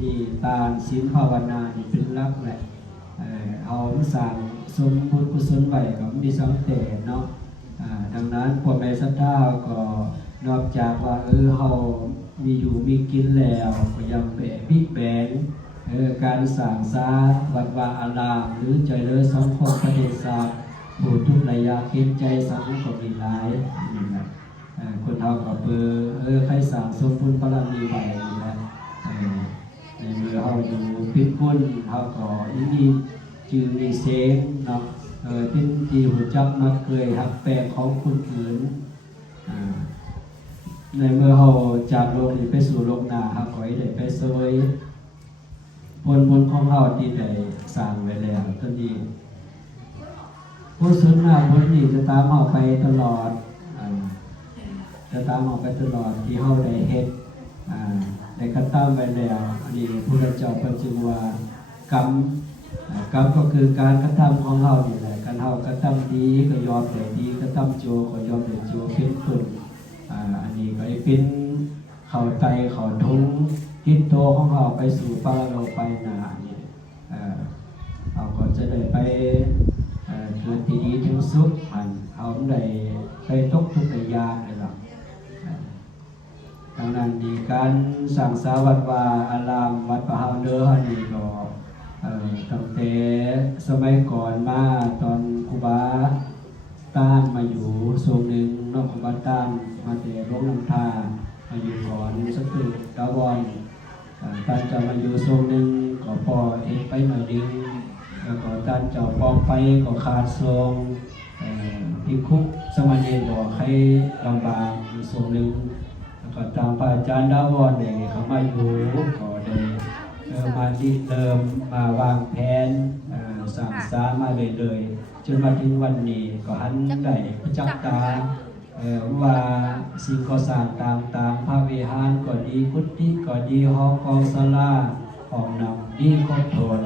มีทานศีลภาวนานี่เป็นหลักแหละเอาสร้างสมบุญกุศลไว้ก็มีสังแต่เนาะดังนั้นพ่อแม่ศรัทธาก็นอกจากว่าเฮามีอยู่มีกินแล้วก็ยังแบ่พลิกแบ่งการสร้างสาวัดวาอารามหรือใจเลยสังคมประเทศศาสตร์ผู้ทุกระยะคิดใจสังก็มีหลายนี่แหละคนเฮาก็ใครสร้างสมบุญบารมีไว้นี่แหละในเมื่อเฮาอยู่พิษคุณเฮาก็มีจื่อมีเสงเนาะเป็นที่หูจักมักเคยหักแปลของคนอื่นในเมื่อเฮาจากโลกนี้ไปสู่โลกหน้าเฮาก็ได้ไปเสวยผลบุญของเฮาที่ได้สร้างไว้แล้วตอนนี้ผู้สุนหน้าพ้นนี้จะตามเฮาไปตลอดจะตามเฮาไปตลอดที่เฮาได้เฮ็ดได้กระทำไว้แล้วอันนี้พระเจ้าเพิ่นจึงว่ากรรมก็คือการกระทำของเฮานี่แหละการเฮากระทำดีก็ยอมได้ดีกระทำชั่วก็ยอมได้ชั่วเป็นต้นอันนี้ก็เป็นเข้าใจเข้าทุงทิศโตของเฮาไปสู่ปรโลกไปหน้านี่เฮาก็จะได้ไปเกิดที่ดีถึงสุขเฮาได้ไปตกทุกข์ได้ยากเลยล่ะดังนั้นดีการสร้างสาวัดวาอารามวัดป่าเฮาเด้ออันนี้ก็ตั้งแต่สมัยก่อนมาตอนครูบาต้านมาอยู่ทรงหนึ่งนอกครูบาต้านมาแต่โรงน้ำทามาอยู่ก่อนสักตัวดาวอนต้านจะมาอยู่ทรงหนึ่งก็พอเอกไปหน่อยนึงแล้วก็ต้านเจ้าปองไปก็ขาดทรงที่คุกสมัยเย็นก็ใครลำบากอยู่ทรงหนึ่งแล้วก็ตามพระอาจารย์ดาวอนเนี่ยเขามาอยู่ก็ได้มาที่เติมมาวางแผนสั่งสามาเลยจนมาถึงวันนี้ก็หันได้ประจักษ์ตาว่าสิ่งก่อสร้างต่างๆพระวิหารก็ดีกุฏิก็ดีหอกองศาลาห้องน้ำดีครบถ้วน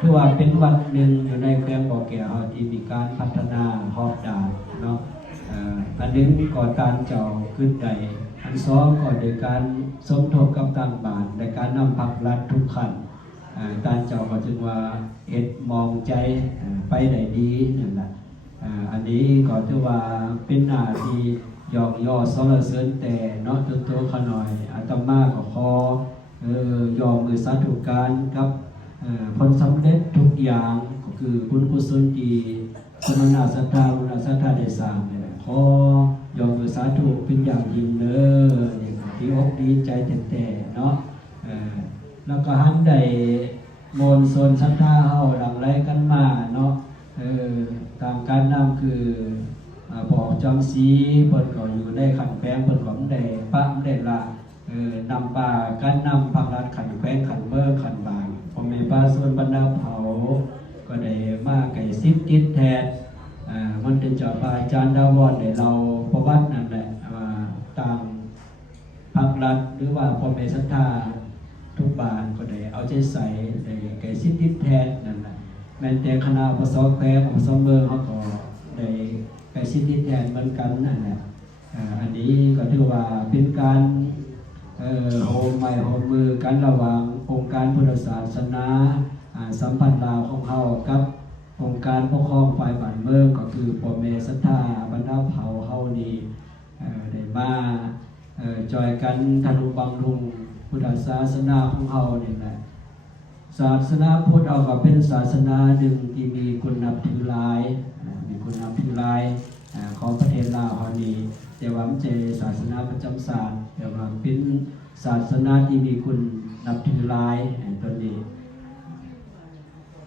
ถือว่าเป็นวัดหนึ่งอยู่ในเครื่องบ่อแก่เฮาที่มีการพัฒนาฮอบดานเนาะอันหนึ่งก่อการเจ้าขึ้นใดอันสองก็โดยการสมทบกับต่างบ้านในการนำผักรัดทุกขันการเจ้าก็จึงว่าเอ็ดมองใจไปได้ดีนั่นแหละอันนี้ก็ถือว่าเป็นหน้าที่ยอกย่อสรรเสริญแต่เนาะตัวขน่อยอาตมาก็ขอยอม มือสาธุการกับผลสำเร็จทุกอย่างก็คือบุญกุศลที่สมณะศรัทธาบุญศรัทธาได้สร้างนี่แหละขอยอมมือสาธุเป็นอย่างยิ่งเด้อนี่ก็ดีอกดีใจแต่เนาะแล้วก็หันได้โมนโซนศรัทธาเฮาหลั่งไหลกันมาเนาะตามการนำคือบอกจอมสีเพิ่นก็อยู่ในขันแป้งเพิ่นก็ได้ปะได้ละนำป่าการนำพักรัดขันแป้งขันเบอร์ขันบางพอมีป้าส่วนบรรดาเผาก็ได้มาไก่ซิบจิตแทนมันเป็นเจ้าป่าอาจารย์ดาวอดได้เราประวัตินั่นแหละตามพักรัดหรือว่าพอมีศรัทธาทุกบานก็ได้เอาใจใส่ได้ไก่ซิบจิตแทนนั่นแหละแม้แต่คณะปสแควของสมเมืองเขาก็ได้ไก่ซิบจิตแทนเหมือนกันนั่นแหละอันนี้ก็ถือว่าเป็นการโฮมไม้โฮมมือกันระหว่างองค์การพุทธศาสนาสัมพันธ์ลาวของเขากับองค์การปกครองฝ่ายบ้านเมืองก็คือพ่อแม่ศรัทธาบรรดาเผ่าเฮานี่ได้มาจอยกันทนุบำรุงพุทธศาสนาของเฮานี่แหละศาสนาพุทธเอาก็เป็นศาสนาหนึ่งที่มีคุณนับถือหลายของประเทศลาวเฮานี้แต่ว่ามันเป็นศาสนาประจำศาสตร์แต่ว่าเป็นศาสนาที่มีคุณนับถือหลายตัวนี้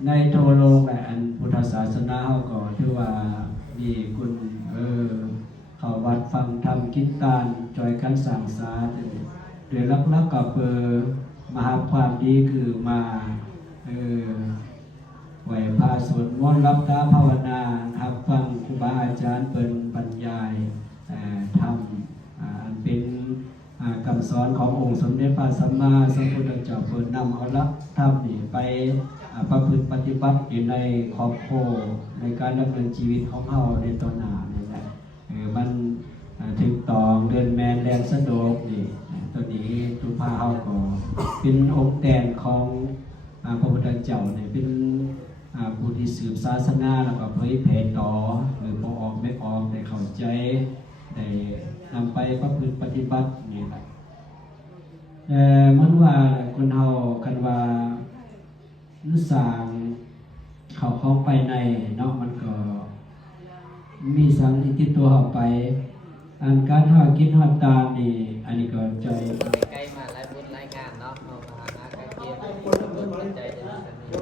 ในทั่วโลกอันพุทธศาสนาเฮาก็ถือว่ามีคุณเข้าวัดฟังธรรมกิตตานจอยกันสร้างสาโดยลักๆกับมหาความดีคือมาไหวพาสวดมนต์รับตาภาวนาครับฟังครูบาอาจารย์เป็นบรรยายธรรมเป็นคำสอนขององค์สมเด็จพระสัมมาสัมพุทธเจ้าเปิดนำเอาละธรรมนี่ไปประพฤติปฏิบัติอยู่ในครอบครัวในการดำเนินชีวิตของเราในตอนหน้านี่แหละมันถึงต่อเดินแมนแดนสะดวกนี่ตัวนี้ตุภาเฮาก็เป็นองค์แทนของพระพุทธเจ้าเนี่ยเป็นผู้ที่สืบศาสนาแล้วก็เผยแผ่ต่อหรือพอออกไม่ออกได้เข้าใจได้นำไปประพฤติปฏิบัตินี่แหละมันว่าคนเฮากันว่าสร้างเขาไปในเนาะมันก็มีสังที่ติดตัวเฮาไปอันการหากินหาตามนี่อันนี้ก็ใจใกล้มาหลายบุญหลายงานเนาะเอามาหาใกล้เคียงบุญปัจจัยจะมี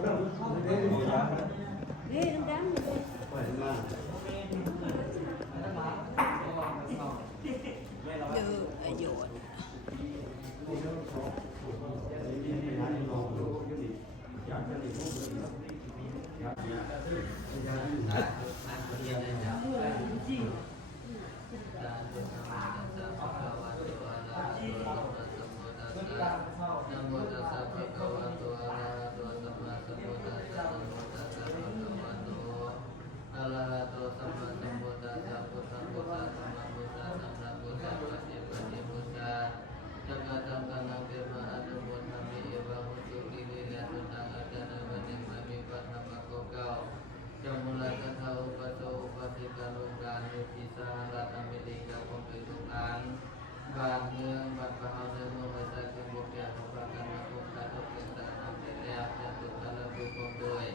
บ้านเมืองบ้านป่าเมืองเมืองใจเมืองบกแก่ของบ้านกันมาคงการตกแต่งสร้างทำแต่แล้วจะตุกตะละบุกโดย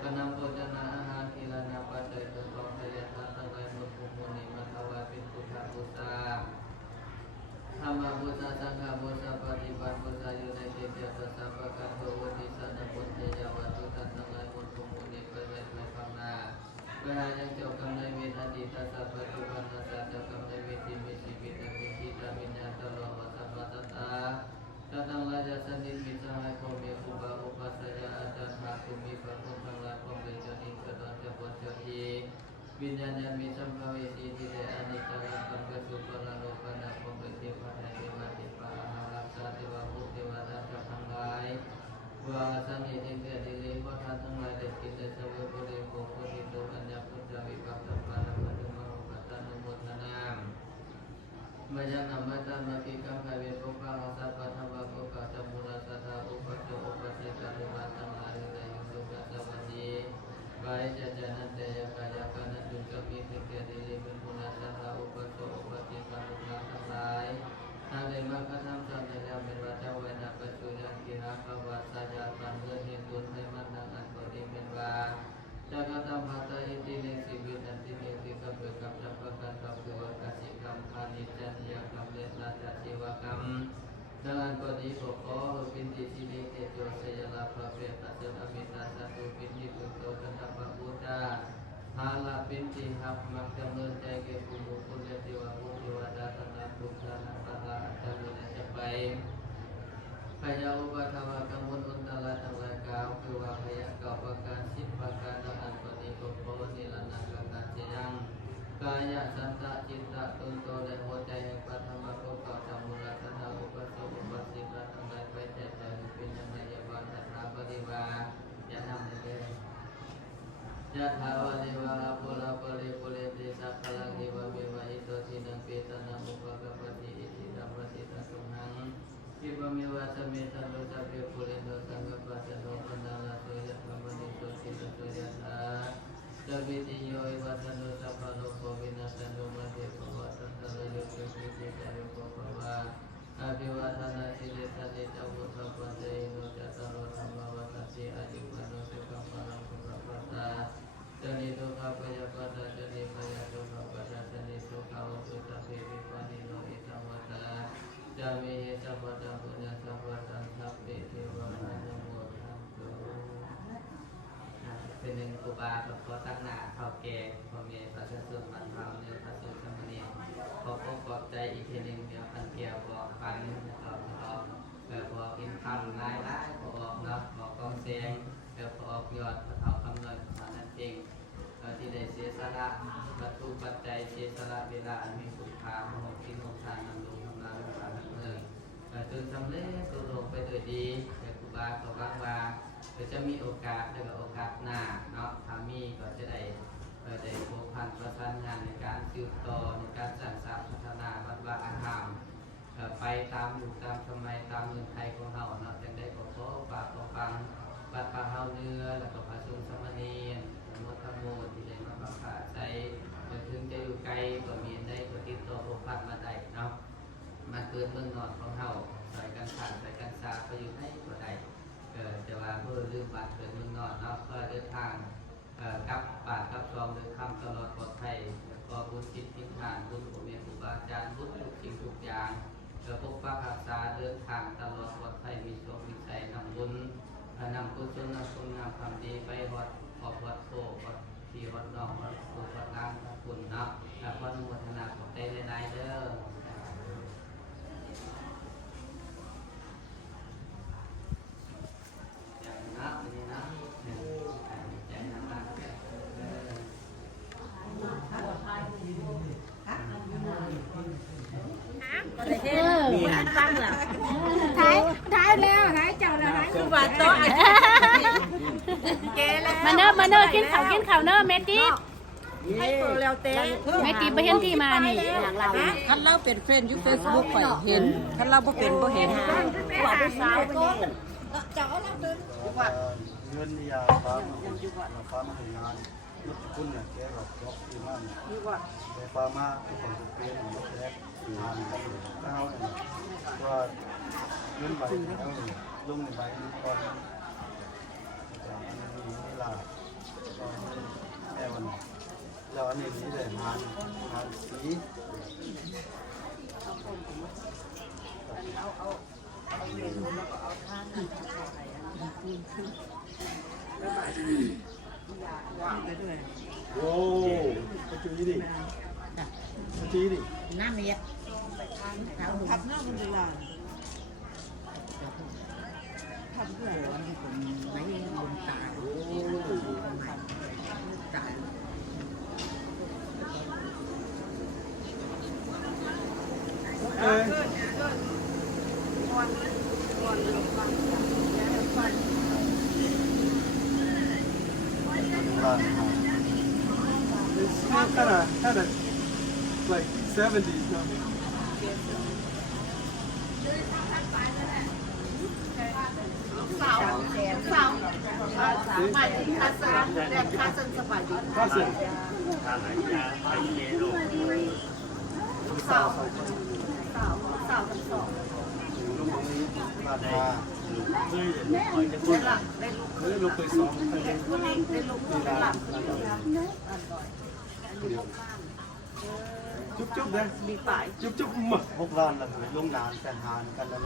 กนำโภชนาอาหารกีฬานาปัจจัยตัวกองพยาธาทั้งหลายมุขมุนีมาถวายเป็นพุทธบูชาธรรมบูชาสังฆบูชาปฏิบัติบูชาอยู่ในเขตเดียวกับสัพพะการโตวุฒิสันนบุญเทยาวัตถุทันทั้งหลายมุขมุนีไปไว้ในข้างหน้าเวลายังเจ้ากรรมในเวทอดีตสัพพะจุบันนาสัจเจ้ากรรมในเวทีมีชีวิตวิญญาณตลอดวัฏวัฏตาจะตั้งราชสนิทมิตรสหายคงมีครูบาอุปัสสยาอาจารย์หาภูมิพระคุณทั้งหลายคงเป็นเจ้าอินทร์กระดอนเจ้าบนเจ้าอีวิญญาณยังมีสัมภเวสีที่ได้อานิจจารังกันไปสู่ปรโลกนาคงเป็นเทพในเทวทิปาอารักษาเทวภูเทวดาทั้งหลายว่าสันนิเทศดิเลวท่านทั้งหลายได้กินได้เสวยบุรีโภคนิโตอัญญพุทธวิปัสสปานะปัจจมโรปัตตานุโมทนามมายังนำมาตามมาคิกังไขเวทปุปะหัสสะปัทวะปุกะจมุลสัทธาอุปโจอุปสิกาลุมาตังอาริยยุสุกัสสวัสดีบายจะจนันเตยกายกานันจุกมิติเกดิลิเป็นปุณสัทธาอุปโจอุปสิกาลุมาทั้งหลายทางเดมากระทำจำในแล้วเป็นวัจเวนะปัจจุยันกิหาภาว พะเปตัสสะอมิตัสสะตุปินิปุตโตกัตถะปะพุทธาหาลาปินติหักมังจำเนินใจเก็บภูมิคุณเทวะภูมิเทวดาตนาภูมิธนาปะลาจันทร์จะไปพยาอุปทวะกังวลอุนตละทั้งหลายกล่าวคือว่าพยาเก่าประการ10ประการอันปฏิโกโพนิรันดร์การเจยังกายสันตะจิตตะตุนโตในหัวใจแห่งปัทมะโกเก่าจามุลธนาอุปสมอุปสิกะทั้งหลายไปแต่ใจเป็นยังไงยาวันธนาปฏิวาอย่านำในเดชยะถาวะเดวะปุระปริปุเรติสัพพลังเดวะเมวะอิโตทินังเปตนะมุปะกปติอิทิตัมปฏิตังตุหังอิบะเมวะสเมตันโตสัพเพปุเรนโตสังกปะจันโตปนะละโสยะธรรมนิโสติตโตยะถาสัพพิติโยวิวัตโนสัพพะโลกโควินัสโนมะเทภวะตันตะโยสุขิติจายุโกภวะอภิวาทนาสิริสติจาวุฒปัจเจโนจัตตารโอธรรมวัฏฏัสสิอายุวันโนสุขังพลังสุขปัตตาจนิโตภะปยปัตตาจนิพยาโตภะปัตตาจนิสุขาวสุตเพวิปานิโนอิทัมวัตตาจามิเหสัพพะตังปุญญสัพพะตังสัพเพเทวะอนุโมทันตุเป็นหนึ่งครูบากับพ่อตั้งหน้าเข้าแก่พ่อแม่พระสันสุมันเผาเนื้อพระสุสมณีขอปลอบใจอีกทีหนึ่งเดี๋ยวพันเกียวบอกฟันนะครับบอกอินคำร้ายบอกเนาะบอกกองเสียงบอกยอดพระเถาคำนวณขนาดจริงที่ได้เสียสละวัตถุปัจจัยเสียสละเวลาอันมีคุณค่ามโหฬารทานนำลงทำงานลงทานทั้งเมืองจนสำเร็จตัวลงไปโดยดีครูบาก็บังว่าจะมีโอกาสและโอกาสหน้าเนาะถ้ามีก็จะได้ผูกพันประสานงานในการสืบต่อในการสร้างสรรค์พัฒนาวัดวาอารามไปตามยุคตามสมัยตามเมืองไทยของเราเนาะจึงได้ขอฝากขอฟังวัดป่าเฮาเนื้อแล้วก็พระสงฆ์สมณีโมทัมโมที่ได้มาบังคับใจถึงจะอยู่ไกลก็มีได้ก็ติดต่อผูกพันมาได้เนาะมาเกิดเมืองนอนของเราใส่กันขาดใส่กันซาก็อยู่ให้ก็ได้แต่ว่าเพื่อลืมบาดเกิดเมืองนอนเนาะเพื่อเดินทางกับบาดกับซองเดินทางตลอดปลอดภัยก็บุญจิตทิฏฐานบุญของเมียครูบาอาจารย์บุญทุกสิ่งทุกอย่างปกปักรักษาเดินทางตลอดปลอดภัยมีโชคมีชัยนำบุญนำกุศลนำคุณงามความดีไปวัดขอบวัดโพวัดที่วัดนอกวัดโพวัดล่างวัดคุณเนาะขออนุโมทนาขอบใจหลายๆเด้อนะนี่นะใจน้ำตาท้ายแล้วท้ายเจ้าแล้วท้ายคือว่าโต๊ะมาเนอะกินข้าวเนอะเมติให้ตัวเร็วเต้เมติไปเห็นที่มานี่ท่านเราเป็นเฟรนด์อยู่เฟซบุ๊กไปเห็นท่านเราบ่เป็นบ่เห็นว่าผู้สาวเจ้าเราเดินเงินยาฟ้าฟ้ามาถึงงานคุณเนี่ยแกแบบยกที่นั่นแกฟ้ามาทุกคนทุกปีหมดแรกงานกันเลยก้าวเนี่ยว่าเงินใบแล้วลงในใบนี้ก่อนจากอันนี้นี่ลาตอนแม่วันแล้วอันนี้นี่เลยงานสีโอ้ปัจจุบันดิน้ำเนี่ยทับน้ำมันจะลายทับเพื่ออะไรมันเป็นไหนบนตาตาkind of like 70s, no? หมายถึงคาซันแต่คาซันสบายดีคาซันสาวทั้งสองลุงตรงนี้ราคาได้ลูกเคยซ้อมได้ลูกหลับจุ๊บๆนะมีฝ่ายจุ๊บๆหมดพวกร้านละลงนานแต่หานกันแล้ว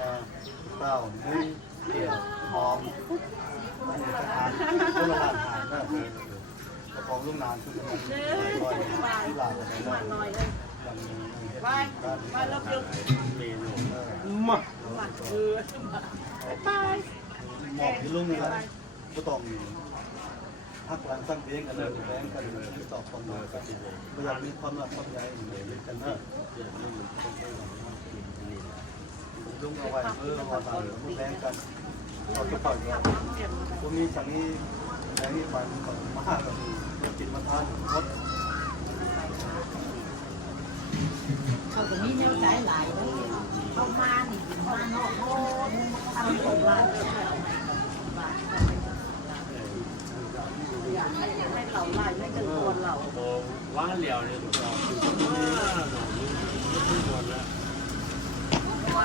เปล่ามุ้ยเกี่ยวหอม ลูกนานคือมันลอยที่ลาไปลอยไปแล้วเดี๋ยวเมนูมาหมอกที่ลุงนี่แหละก็ต้องพักหลังตั้งเพลงกันเลยแบงกันที่ตอบความหมายกันพยายามมีความรักความใยกันนะลุงเอาไว้เพื่อมาทำแบงกันเราจะปล่อยว่าตรงนี้จากนี้แบงนี้ไปก่อนมากับจิตมาทานรถ เขาจะมีแนวใจหลายเลยเข้ามานี่มานอกโลกทำผมว่าอยากให้เราไล่ไม่เจอตัวเรา ว่าเหลียวเนี่ยเรา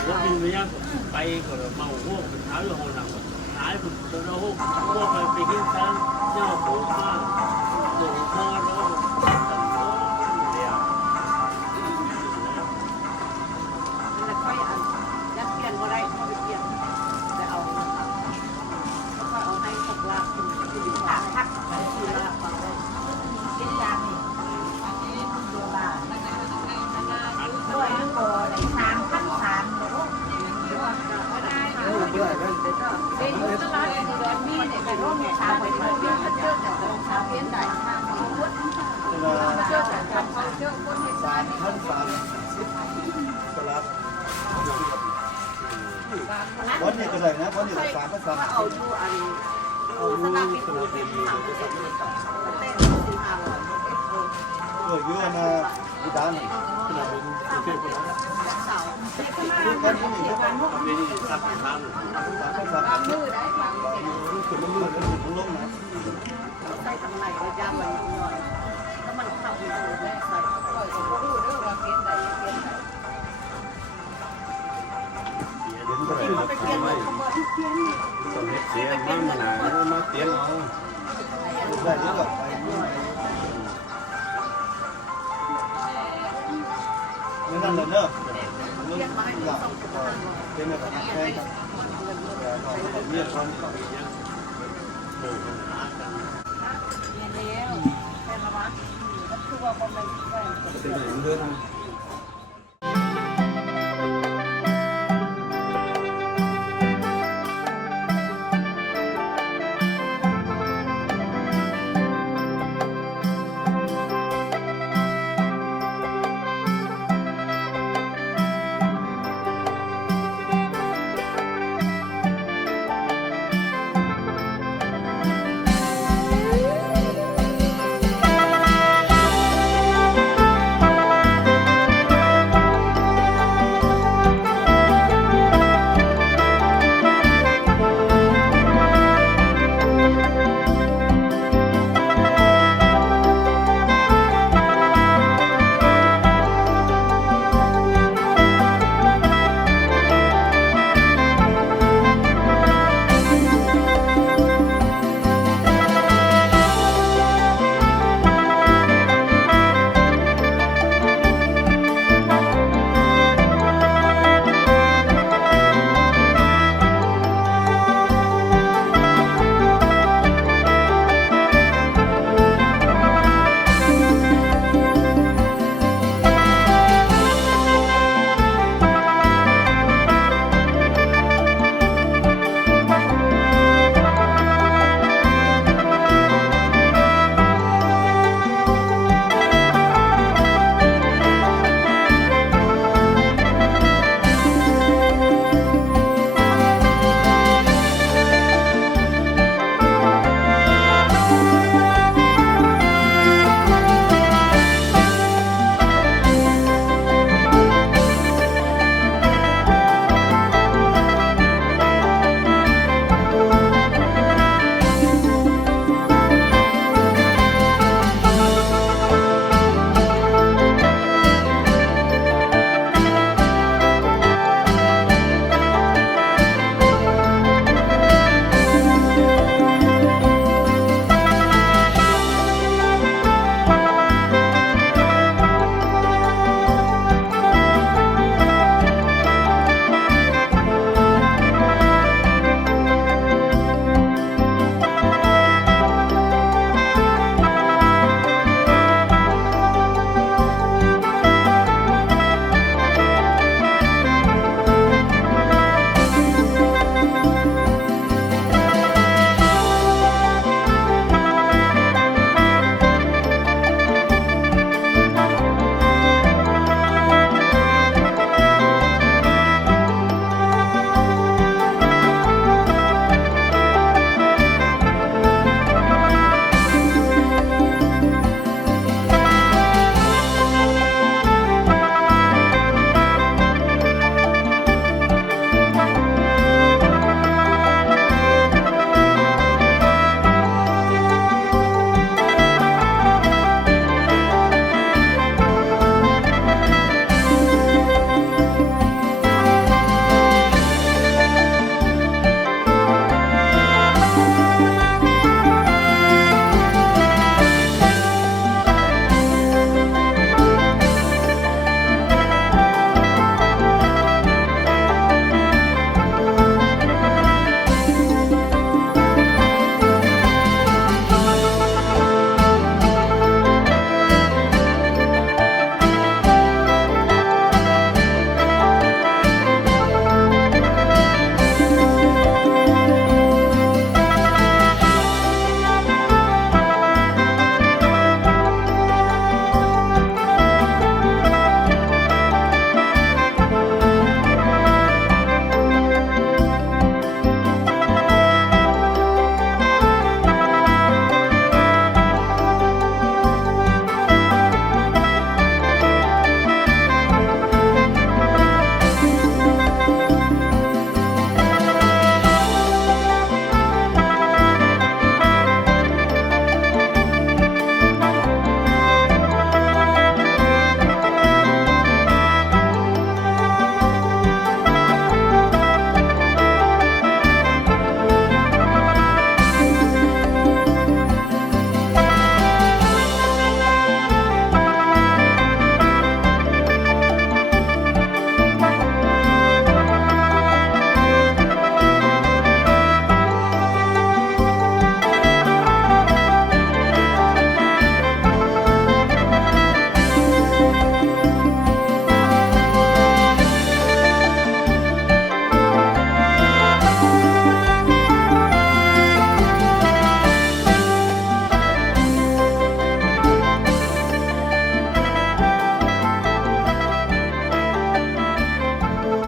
แล้วกินไปยังไปก็เมาหัวเป็นเท้าอยู่ห้องน้ำหายเป็นตัวหัวไปกินชั้นเจ้าโผล่มาตัวพ่อร้องเดียว แล้วค่อยอันยัดเปลี่ยนก็ได้เข้าไปเปลี่ยนจะเอาแล้วก็เอาให้ตกลาคุณที่อยู่ทางทักไปที่ลาฟังได้กินยานี่อันนี้โดลาด้วยนึกโกใน3,300เลยลูกก็ได้ค่ะเป็นอยู่ตลาดที่เดินมีเนี่ยเป็นโรคชาไปเที่ยวเจอแต่ชาเพี้ยนได้ชาเขาวุ้นเจอแต่เขาเจอคนในซอยวันนี้ก็ได้นะวันนี้3 ภาษา เอาดูอันสนามบินดูเป็นทางเต้นที่500เยอะนะอุดรสนามบินกรุงเทพก็ได้วันที่1วันนี้3 ภาษามือได้บาง คือมันมืดแล้วถึงลงนะ ใส่ทำไรก็ย่างไว้หน่อยถ้ามันเข้าไปดูได้ใส่ก็ดูเรื่องว่าเปลี่ยนได้เปลี่ยนได้ไปเปลี่ยนเลยเขาบอกเปลี่ยน เสียมันหนามาเตียนเอาได้เยอะไปไม่นั่นเลยเนอะเรื่องหลักเป็นแบบแค่เราเรียกคนก็เยอะโอ้โห เรียนแล้วเป็นมาคือว่าบอมเป็น เป็นอย่างนี้ด้วยนะ